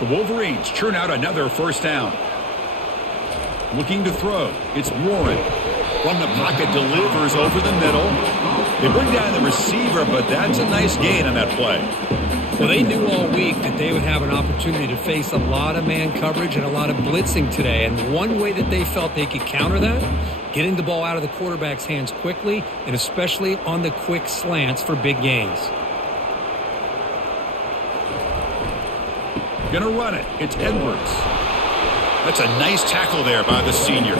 The Wolverines churn out another first down. Looking to throw. It's Warren. From the pocket, delivers over the middle. They bring down the receiver, but that's a nice gain on that play. Well, they knew all week that they would have an opportunity to face a lot of man coverage and a lot of blitzing today. And one way that they felt they could counter that, getting the ball out of the quarterback's hands quickly, and especially on the quick slants for big gains. Gonna run it. It's Edwards. That's a nice tackle there by the senior.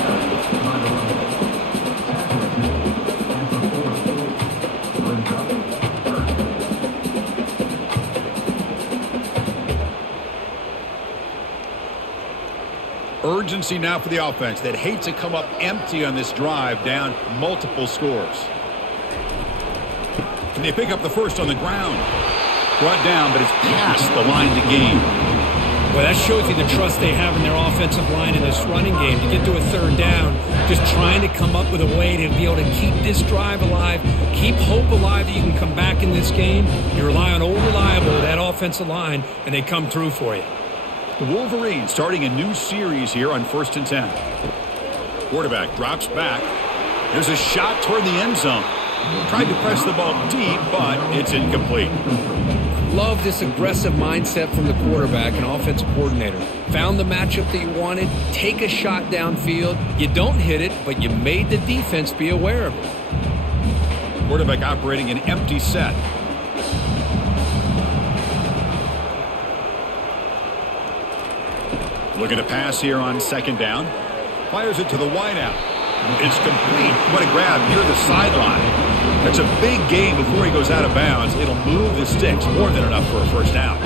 Urgency now for the offense that hates to come up empty on this drive, down multiple scores. And they pick up the first on the ground. Brought down, but it's past the line to gain. Well, that shows you the trust they have in their offensive line in this running game. To get to a third down, just trying to come up with a way to be able to keep this drive alive, keep hope alive that you can come back in this game. You rely on old reliable, that offensive line, and they come through for you. The Wolverines starting a new series here on 1st and 10. Quarterback drops back. There's a shot toward the end zone. Tried to press the ball deep, but it's incomplete. Love this aggressive mindset from the quarterback and offensive coordinator. Found the matchup that you wanted, take a shot downfield. You don't hit it, but you made the defense be aware of it. Quarterback operating an empty set. Looking to pass here on second down. Fires it to the wideout. It's complete. What a grab near the sideline. That's a big gain before he goes out of bounds. It'll move the sticks more than enough for a first down.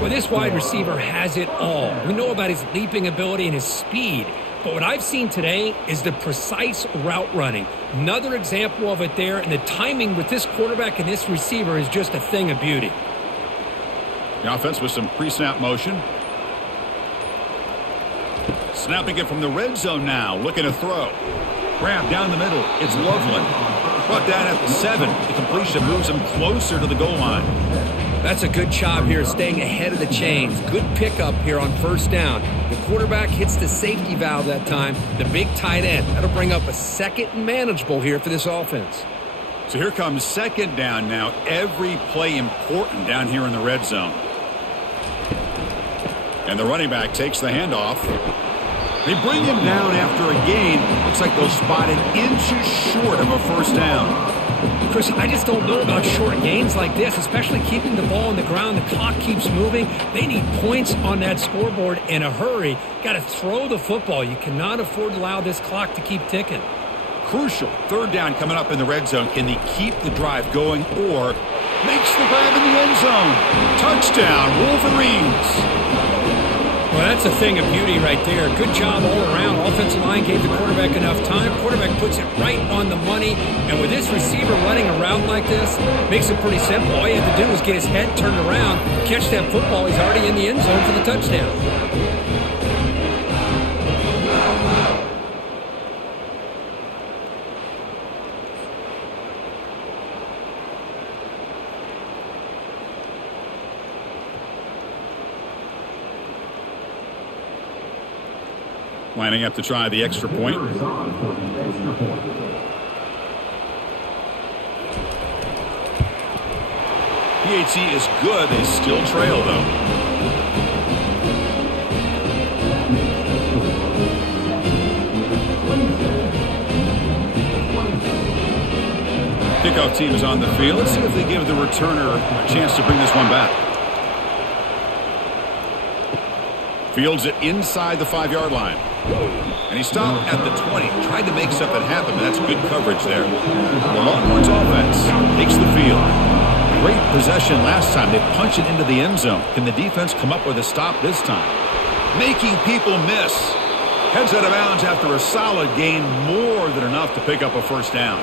Well, this wide receiver has it all. We know about his leaping ability and his speed. But what I've seen today is the precise route running. Another example of it there. And the timing with this quarterback and this receiver is just a thing of beauty. The offense with some pre-snap motion. Snapping it from the red zone now. Looking to throw. Grab down the middle. It's Loveland. Brought down at the 7. The completion moves him closer to the goal line. That's a good job here, staying ahead of the chains. Good pickup here on first down. The quarterback hits the safety valve that time. The big tight end. That'll bring up a second and manageable here for this offense. So here comes second down now. Every play important down here in the red zone. And the running back takes the handoff. They bring him down after a gain. Looks like they'll spot it inches short of a first down. Chris, I just don't know about short gains like this, especially keeping the ball on the ground. The clock keeps moving. They need points on that scoreboard in a hurry. Got to throw the football. You cannot afford to allow this clock to keep ticking. Crucial. Third down coming up in the red zone. Can they keep the drive going or makes the grab in the end zone? Touchdown, Wolverines. Well, that's a thing of beauty right there. Good job all around. Offensive line gave the quarterback enough time. Quarterback puts it right on the money. And with this receiver running around like this, makes it pretty simple. All you have to do is get his head turned around, catch that football. He's already in the end zone for the touchdown. Lining up to try the extra point. PAT is good. They still trail, though. Kickoff team is on the field. Let's see if they give the returner a chance to bring this one back. Fields it inside the 5-yard line. And he stopped at the 20. Tried to make something happen, but that's good coverage there. The Longhorns offense takes the field. Great possession last time. They punch it into the end zone. Can the defense come up with a stop this time? Making people miss. Heads out of bounds after a solid gain, more than enough to pick up a first down.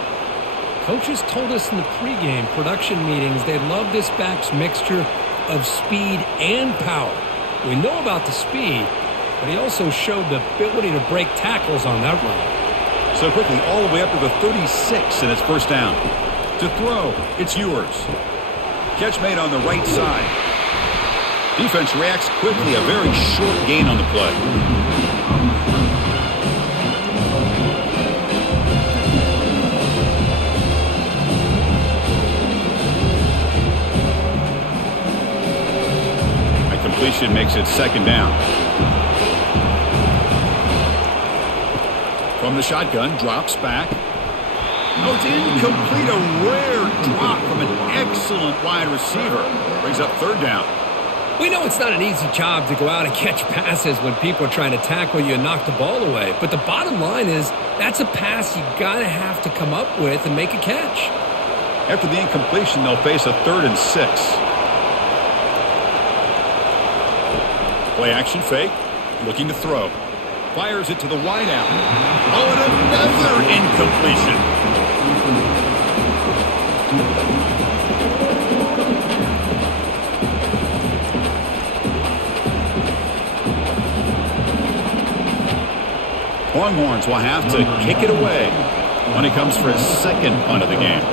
Coaches told us in the pregame production meetings they love this back's mixture of speed and power. We know about the speed, but he also showed the ability to break tackles on that run. So quickly, all the way up to the 36 and it's first down. To throw, it's yours. Catch made on the right side. Defense reacts quickly, a very short gain on the play. Completion makes it second down. From the shotgun, drops back. Oh, it's incomplete. A rare drop from an excellent wide receiver. Brings up third down. We know it's not an easy job to go out and catch passes when people are trying to tackle you and knock the ball away. But the bottom line is that's a pass you gotta have to come up with and make a catch. After the incompletion, they'll face a 3rd and 6. Play action fake, looking to throw. Fires it to the wideout. Oh, and another incompletion. Longhorns will have to kick it away when he comes for his second punt of the game.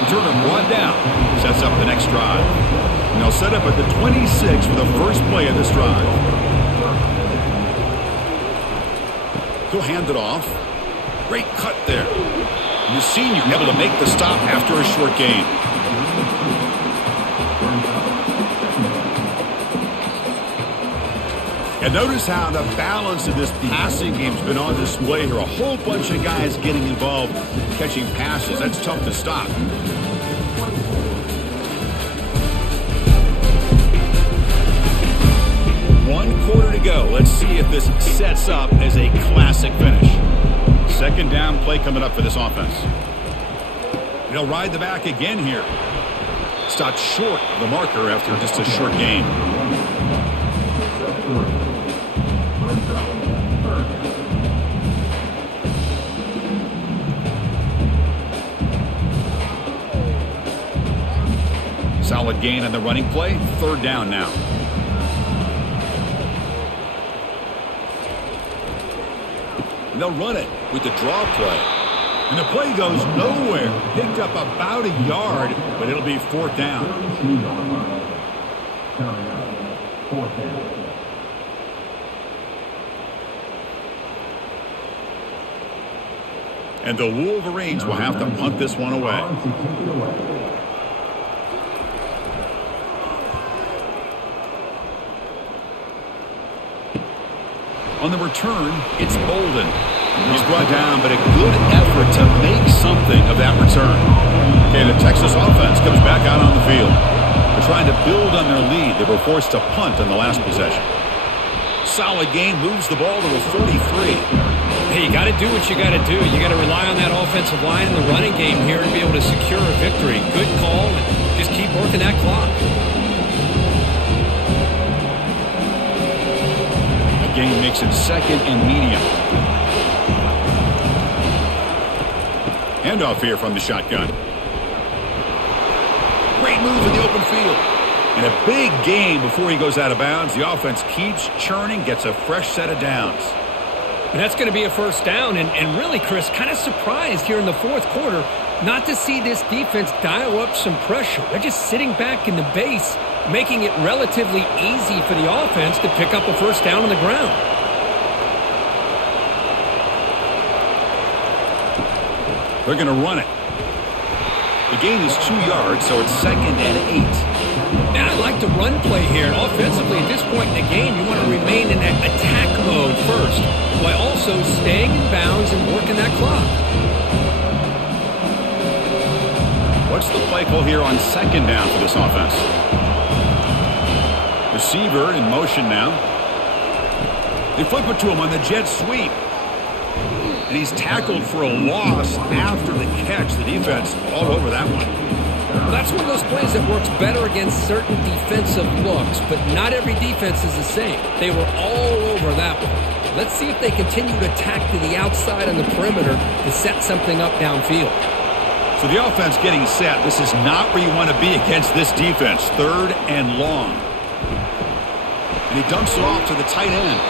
Returner brought down. Sets up the next drive. And they'll set up at the 26 for the first play of this drive. He'll hand it off. Great cut there. And the senior able to make the stop after a short gain. And notice how the balance of this passing game has been on display here. A whole bunch of guys getting involved catching passes. That's tough to stop. 1 quarter to go. Let's see if this sets up as a classic finish. Second down play coming up for this offense. They'll ride the back again here. Stopped short of the marker after just a short gain. Solid gain on the running play. Third down now. And they'll run it with the draw play. And the play goes nowhere. Picked up about a yard, but it'll be fourth down. And the Wolverines will have to punt this one away. On the return, it's Bolden. He's brought down, but a good effort to make something of that return. Okay, the Texas offense comes back out on the field. They're trying to build on their lead. They were forced to punt on the last possession. Solid gain, moves the ball to a 43. Hey, you got to do what you got to do. You got to rely on that offensive line in the running game here to be able to secure a victory. Good call, and just keep working that clock. Game makes it second and medium. Handoff here from the shotgun. Great move in the open field. And a big gain before he goes out of bounds. The offense keeps churning, gets a fresh set of downs. And that's going to be a first down. And really, Chris, kind of surprised here in the fourth quarter. not to see this defense dial up some pressure. They're just sitting back in the base, making it relatively easy for the offense to pick up a first down on the ground. They're going to run it. The gain is 2 yards, so it's 2nd and 8. And I like the run play here. And offensively, at this point in the game, you want to remain in that attack mode first, while also staying in bounds and working that clock. What's the play call here on 2nd down for this offense? Receiver in motion now. They flip it to him on the jet sweep. And he's tackled for a loss after the catch. The defense all over that one. Well, that's one of those plays that works better against certain defensive looks, but not every defense is the same. They were all over that one. Let's see if they continue to attack to the outside on the perimeter to set something up downfield. So the offense getting set. This is not where you want to be against this defense. 3rd and long. And he dumps it off to the tight end.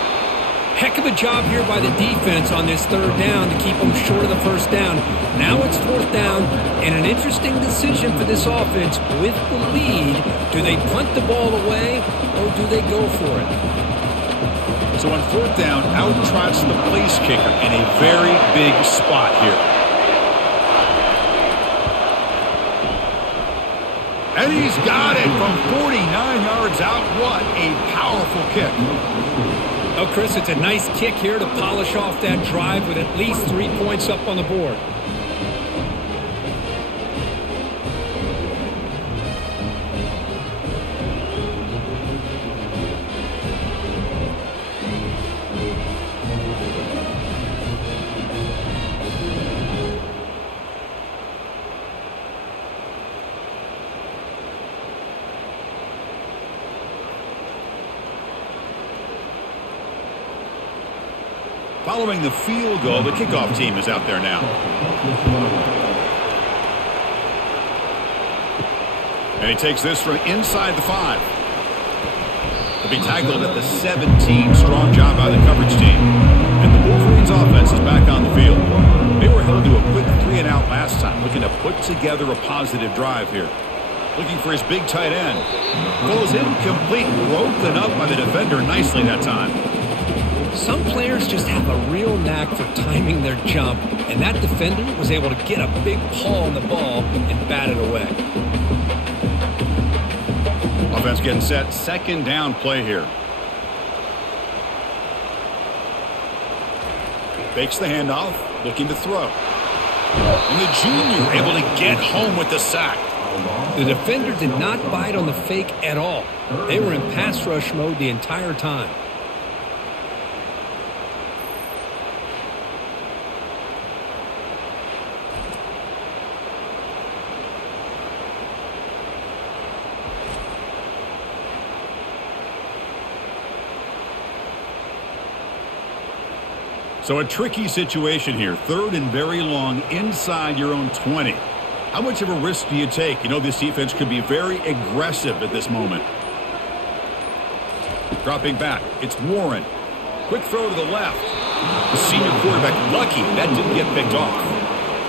Heck of a job here by the defense on this 3rd down to keep them short of the first down. Now it's 4th down, and an interesting decision for this offense with the lead. Do they punt the ball away, or do they go for it? So on 4th down, out trots the place kicker in a very big spot here. And he's got it from 49 yards out. What a powerful kick. Oh, Chris, it's a nice kick here to polish off that drive with at least 3 points up on the board. Following the field goal, the kickoff team is out there now. And he takes this from inside the 5. He'll be tackled at the 17. Strong job by the coverage team. And the Wolverines offense is back on the field. They were held to a quick 3-and-out last time, looking to put together a positive drive here. Looking for his big tight end. Goes incomplete, broken up by the defender nicely that time. Some players just have a real knack for timing their jump, and that defender was able to get a big paw on the ball and bat it away. Offense getting set. 2nd down play here. Fakes the handoff, looking to throw. And the junior able to get home with the sack. The defender did not bite on the fake at all. They were in pass rush mode the entire time. So a tricky situation here. 3rd and very long inside your own 20. How much of a risk do you take? You know this defense could be very aggressive at this moment. Dropping back. It's Warren. Quick throw to the left. The senior quarterback lucky that didn't get picked off.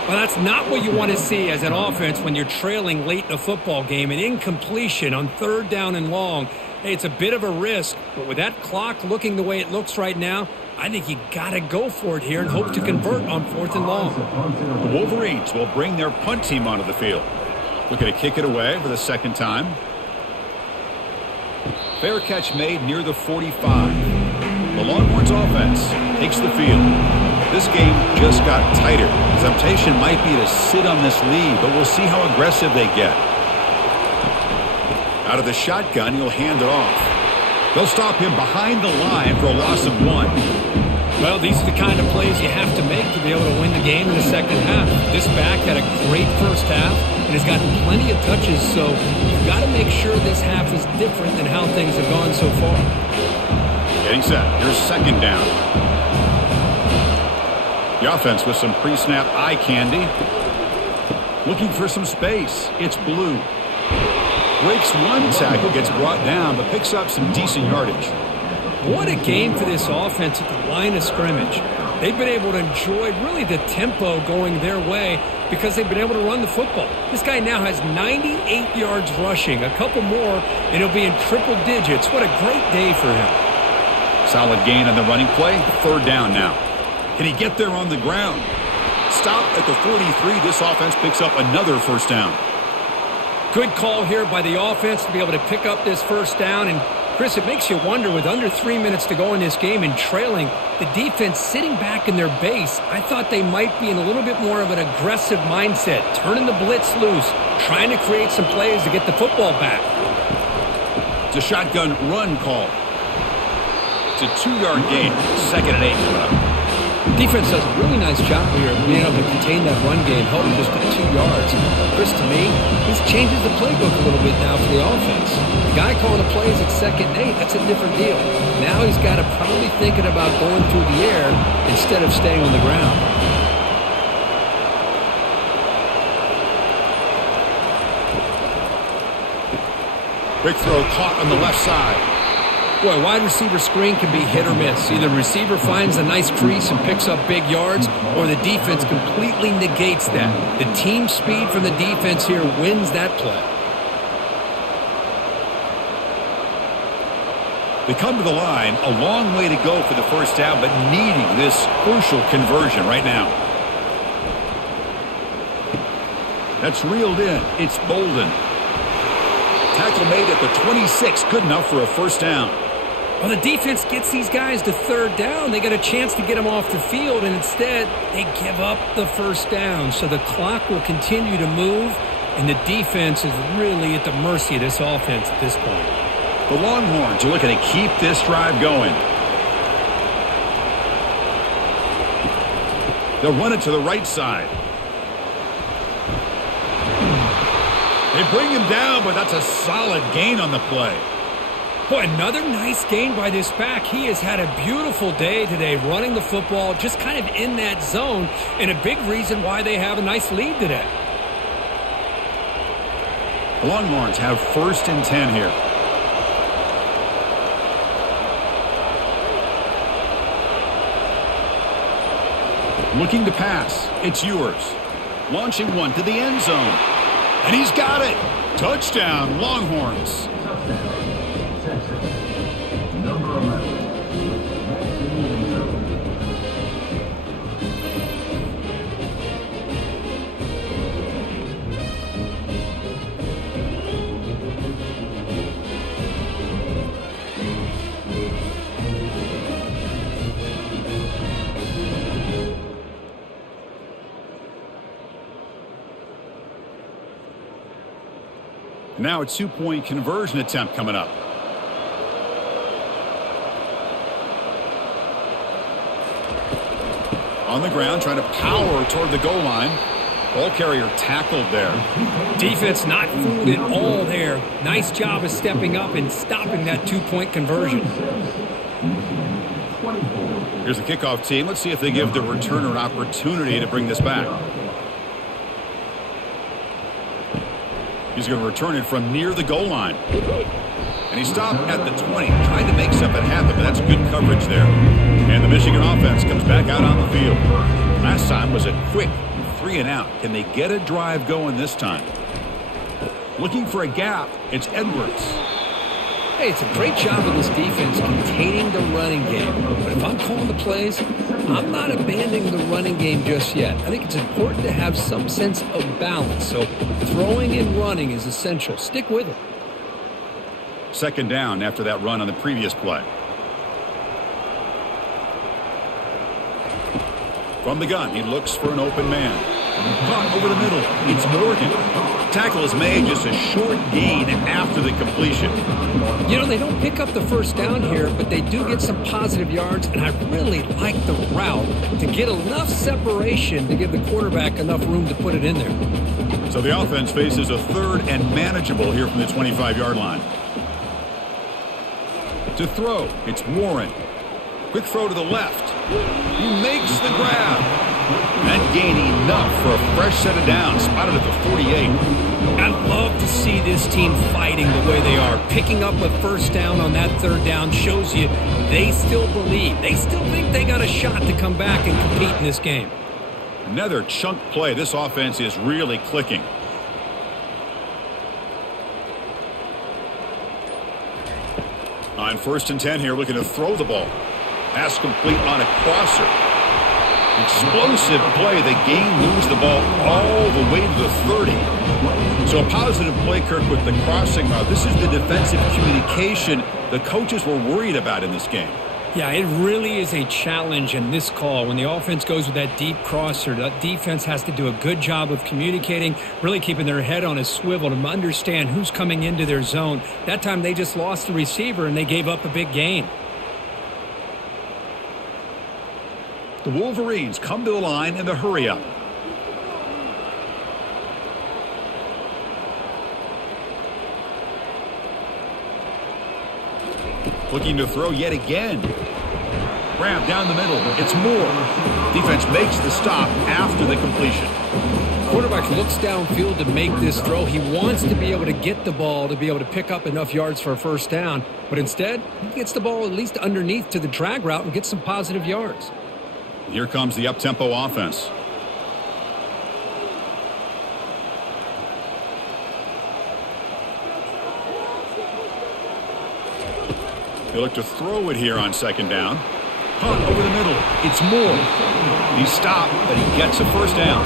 Well, that's not what you want to see as an offense when you're trailing late in a football game. An incompletion on 3rd down and long. Hey, it's a bit of a risk, but with that clock looking the way it looks right now, I think you got to go for it here and hope to convert on 4th and long. The Wolverines will bring their punt team onto the field. Looking to kick it away for the 2nd time. Fair catch made near the 45. The Longhorns offense takes the field. This game just got tighter. The temptation might be to sit on this lead, but we'll see how aggressive they get. Out of the shotgun, he'll hand it off. They'll stop him behind the line for a loss of 1. Well, these are the kind of plays you have to make to be able to win the game in the 2nd half. This back had a great first half and has gotten plenty of touches, so you've got to make sure this half is different than how things have gone so far. Getting set. Here's 2nd down. The offense with some pre-snap eye candy. Looking for some space. It's Blue. Breaks one tackle, gets brought down, but picks up some decent yardage. What a game for this offense at the line of scrimmage. They've been able to enjoy really the tempo going their way because they've been able to run the football. This guy now has 98 yards rushing, a couple more, and he'll be in triple digits. What a great day for him. Solid gain on the running play. Third down now. Can he get there on the ground? Stop at the 43. This offense picks up another first down. Good call here by the offense to be able to pick up this first down. And, Chris, it makes you wonder, with under 3 minutes to go in this game and trailing, the defense sitting back in their base, I thought they might be in a little bit more of an aggressive mindset, turning the blitz loose, trying to create some plays to get the football back. It's a shotgun run call. It's a 2-yard gain. 2nd and 8 coming up. Defense does a really nice job here of being able to contain that run game, helping just at 2 yards. Chris, to me, this changes the playbook a little bit now for the offense. The guy calling the plays at 2nd and 8, that's a different deal. Now he's got to probably thinking about going through the air instead of staying on the ground. Quick throw caught on the left side. Boy, wide receiver screen can be hit or miss. Either the receiver finds a nice crease and picks up big yards, or the defense completely negates that. The team speed from the defense here wins that play. They come to the line, a long way to go for the first down, but needing this crucial conversion right now. That's reeled in. It's Bolden. Tackle made at the 26, good enough for a first down. Well, the defense gets these guys to third down. They got a chance to get them off the field, and instead they give up the first down. So the clock will continue to move, and the defense is really at the mercy of this offense at this point. The Longhorns are looking to keep this drive going. They'll run it to the right side. They bring him down, but that's a solid gain on the play. Boy, another nice gain by this back. He has had a beautiful day today running the football, just kind of in that zone, and a big reason why they have a nice lead today. The Longhorns have 1st and 10 here. Looking to pass. It's Ewers. Launching one to the end zone. And he's got it. Touchdown, Longhorns. Number 11. Now a 2-point conversion attempt coming up. On the ground, trying to power toward the goal line. Ball carrier tackled there. Defense not fooled at all there. Nice job of stepping up and stopping that 2-point conversion. Here's the kickoff team. Let's see if they give the returner an opportunity to bring this back. He's going to return it from near the goal line. And he stopped at the 20, trying to make something happen, but that's good coverage there. And the Michigan offense comes back out on the field. Last time was a quick 3-and-out. Can they get a drive going this time? Looking for a gap, it's Edwards. Hey, it's a great job of this defense containing the running game. But if I'm calling the plays, I'm not abandoning the running game just yet. I think it's important to have some sense of balance. So throwing and running is essential. Stick with it. 2nd down after that run on the previous play. From the gun, he looks for an open man. Caught over the middle. It's Morgan. Tackle is made, just a short gain after the completion. You know, they don't pick up the first down here, but they do get some positive yards, and I really like the route to get enough separation to give the quarterback enough room to put it in there. So the offense faces a 3rd and manageable here from the 25-yard line. To throw, it's Warren. Quick throw to the left. He makes the grab. That gain enough for a fresh set of downs. Spotted at the 48. I love to see this team fighting the way they are. Picking up a first down on that 3rd down shows you they still believe. They still think they got a shot to come back and compete in this game. Another chunk play. This offense is really clicking. On 1st and 10 here, looking to throw the ball. Pass complete on a crosser. Explosive play. The game moves the ball all the way to the 30. So a positive play, Kirk, with the crossing route. This is the defensive communication the coaches were worried about in this game. Yeah, it really is a challenge in this call. When the offense goes with that deep crosser, that defense has to do a good job of communicating, really keeping their head on a swivel to understand who's coming into their zone. That time they just lost the receiver and they gave up a big gain. The Wolverines come to the line in the hurry-up. Looking to throw yet again. Grab down the middle. It's Moore. Defense makes the stop after the completion. Quarterback looks downfield to make this throw. He wants to be able to get the ball to be able to pick up enough yards for a first down. But instead, he gets the ball at least underneath to the drag route and gets some positive yards. Here comes the up-tempo offense. They look to throw it here on 2nd down. Punt over the middle. It's Moore. He stopped, but he gets a first down.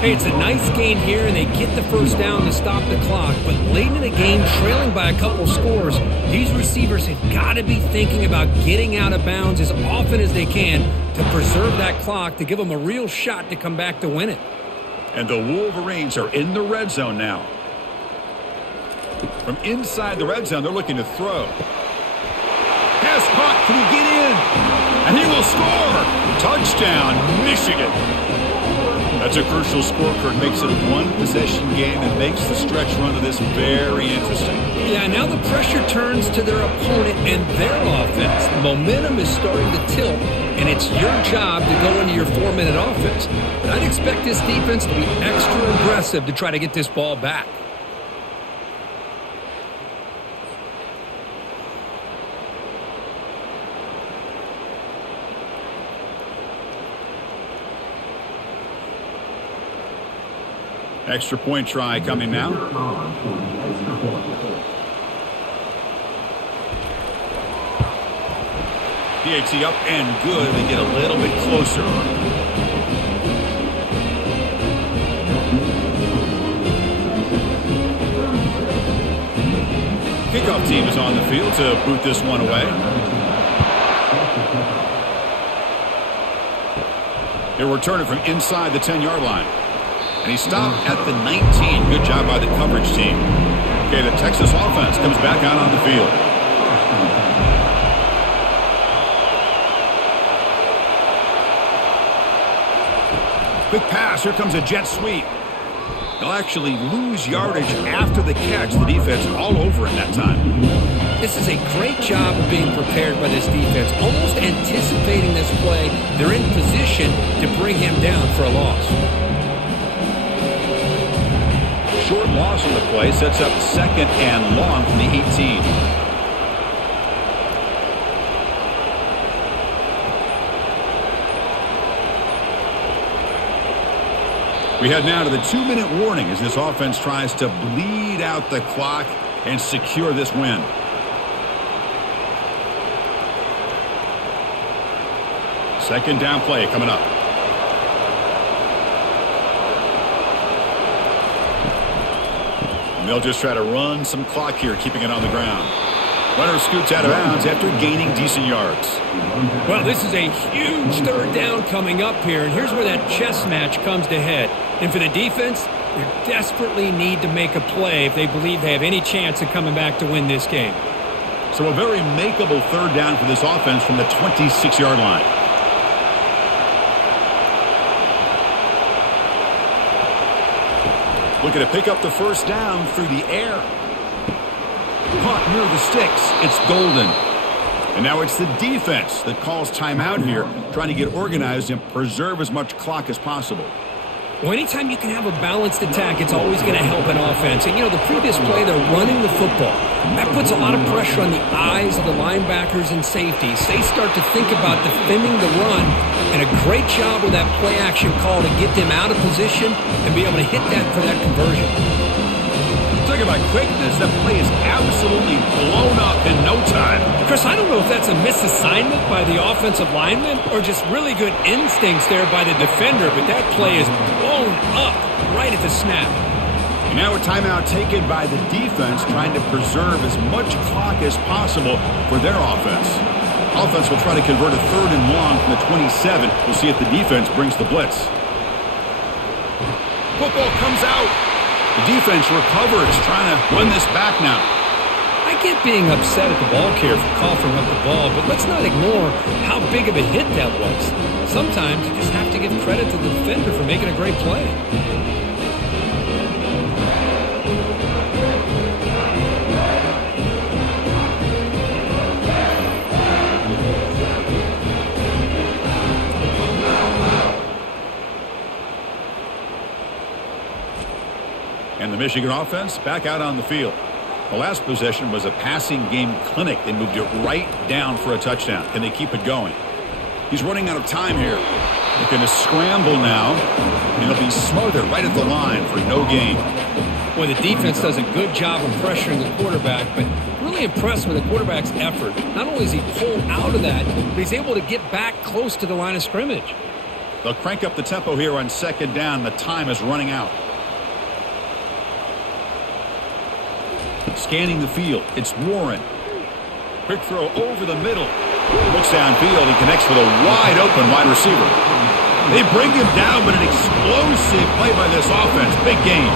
Hey, it's a nice gain here, and they get the first down to stop the clock. But late in the game, trailing by a couple scores, these receivers have got to be thinking about getting out of bounds as often as they can to preserve that clock, to give them a real shot to come back to win it. And the Wolverines are in the red zone now. From inside the red zone, they're looking to throw. Pass caught. Can he get in? And he will score. Touchdown, Michigan. That's a crucial score, Kirk. Makes it a one-possession game and makes the stretch run of this very interesting. Yeah, now the pressure turns to their opponent and their offense. The momentum is starting to tilt, and it's your job to go into your 4-minute offense. But I'd expect this defense to be extra aggressive to try to get this ball back. Extra point try coming now. PAT up and good. They get a little bit closer. Kickoff team is on the field to boot this one away. He'll return it from inside the 10-yard line. And he stopped at the 19. Good job by the coverage team. Okay, the Texas offense comes back out on the field. Quick pass. Here comes a jet sweep. They'll actually lose yardage after the catch. The defense all over him that time. This is a great job of being prepared by this defense. Almost anticipating this play. They're in position to bring him down for a loss. Short loss on the play sets up 2nd and long from the 18. We head now to the 2-minute warning as this offense tries to bleed out the clock and secure this win. Second down play coming up. They'll just try to run some clock here, keeping it on the ground. Runner scoots out of bounds after gaining decent yards. Well, this is a huge 3rd down coming up here, and here's where that chess match comes to head. And for the defense, they desperately need to make a play if they believe they have any chance of coming back to win this game. So a very makeable 3rd down for this offense from the 26-yard line. Looking to pick up the first down through the air. Caught near the sticks. It's Golden. And now it's the defense that calls timeout here, trying to get organized and preserve as much clock as possible. Well, anytime you can have a balanced attack, it's always going to help an offense. And, the previous play, they're running the football. That puts a lot of pressure on the eyes of the linebackers and safeties. They start to think about defending the run, and a great job with that play-action call to get them out of position and be able to hit that for that conversion. Talking about quickness, that play is absolutely blown up in no time. Chris, I don't know if that's a misassignment by the offensive lineman or just really good instincts there by the defender, but that play is blown up right at the snap. And now a timeout taken by the defense, trying to preserve as much clock as possible for their offense. Offense will try to convert a 3rd and long from the 27. We'll see if the defense brings the blitz. Football comes out. The defense recovers, trying to run this back now. I get being upset at the ball carrier for coughing up the ball, but let's not ignore how big of a hit that was. Sometimes you just have to give credit to the defender for making a great play. And the Michigan offense back out on the field. The last possession was a passing game clinic. They moved it right down for a touchdown. Can they keep it going? He's running out of time here. They're going to scramble now, and he'll be smothered right at the line for no gain. Well, the defense does a good job of pressuring the quarterback, but really impressed with the quarterback's effort. Not only is he pulled out of that, but he's able to get back close to the line of scrimmage. They'll crank up the tempo here on 2nd down. The time is running out. Scanning the field, it's Warren. Quick throw over the middle. Looks downfield, he connects with a wide open wide receiver. They bring him down, but an explosive play by this offense. Big gain.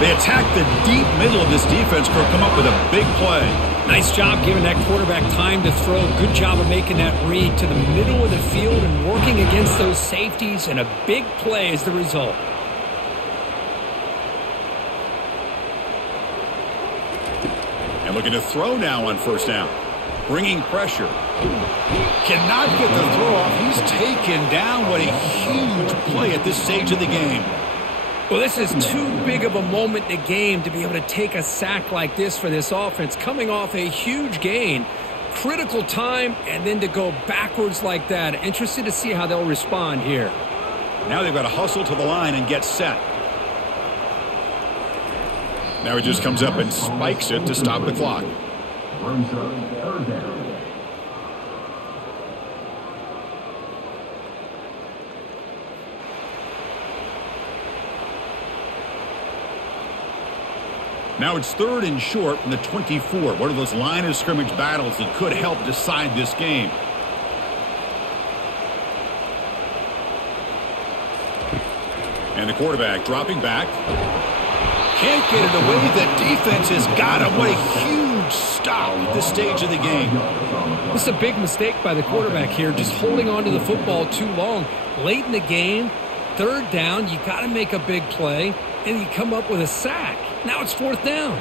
They attack the deep middle of this defense, come up with a big play. Nice job giving that quarterback time to throw. Good job of making that read to the middle of the field and working against those safeties, and a big play is the result. And looking to throw now on 1st down. Bringing pressure. Cannot get the throw off. He's taken down. What a huge play at this stage of the game. Well, this is too big of a moment in the game to be able to take a sack like this for this offense. Coming off a huge gain. Critical time, and then to go backwards like that. Interested to see how they'll respond here. Now they've got to hustle to the line and get set. Now he just comes up and spikes it to stop the clock. Now it's 3rd and short from the 24. One of those line of scrimmage battles that could help decide this game. And the quarterback dropping back. Can't get it away. The defense has got him. What a huge stop at this stage of the game. This is a big mistake by the quarterback here, just holding on to the football too long. Late in the game, 3rd down, you got to make a big play, and you come up with a sack. Now it's 4th down.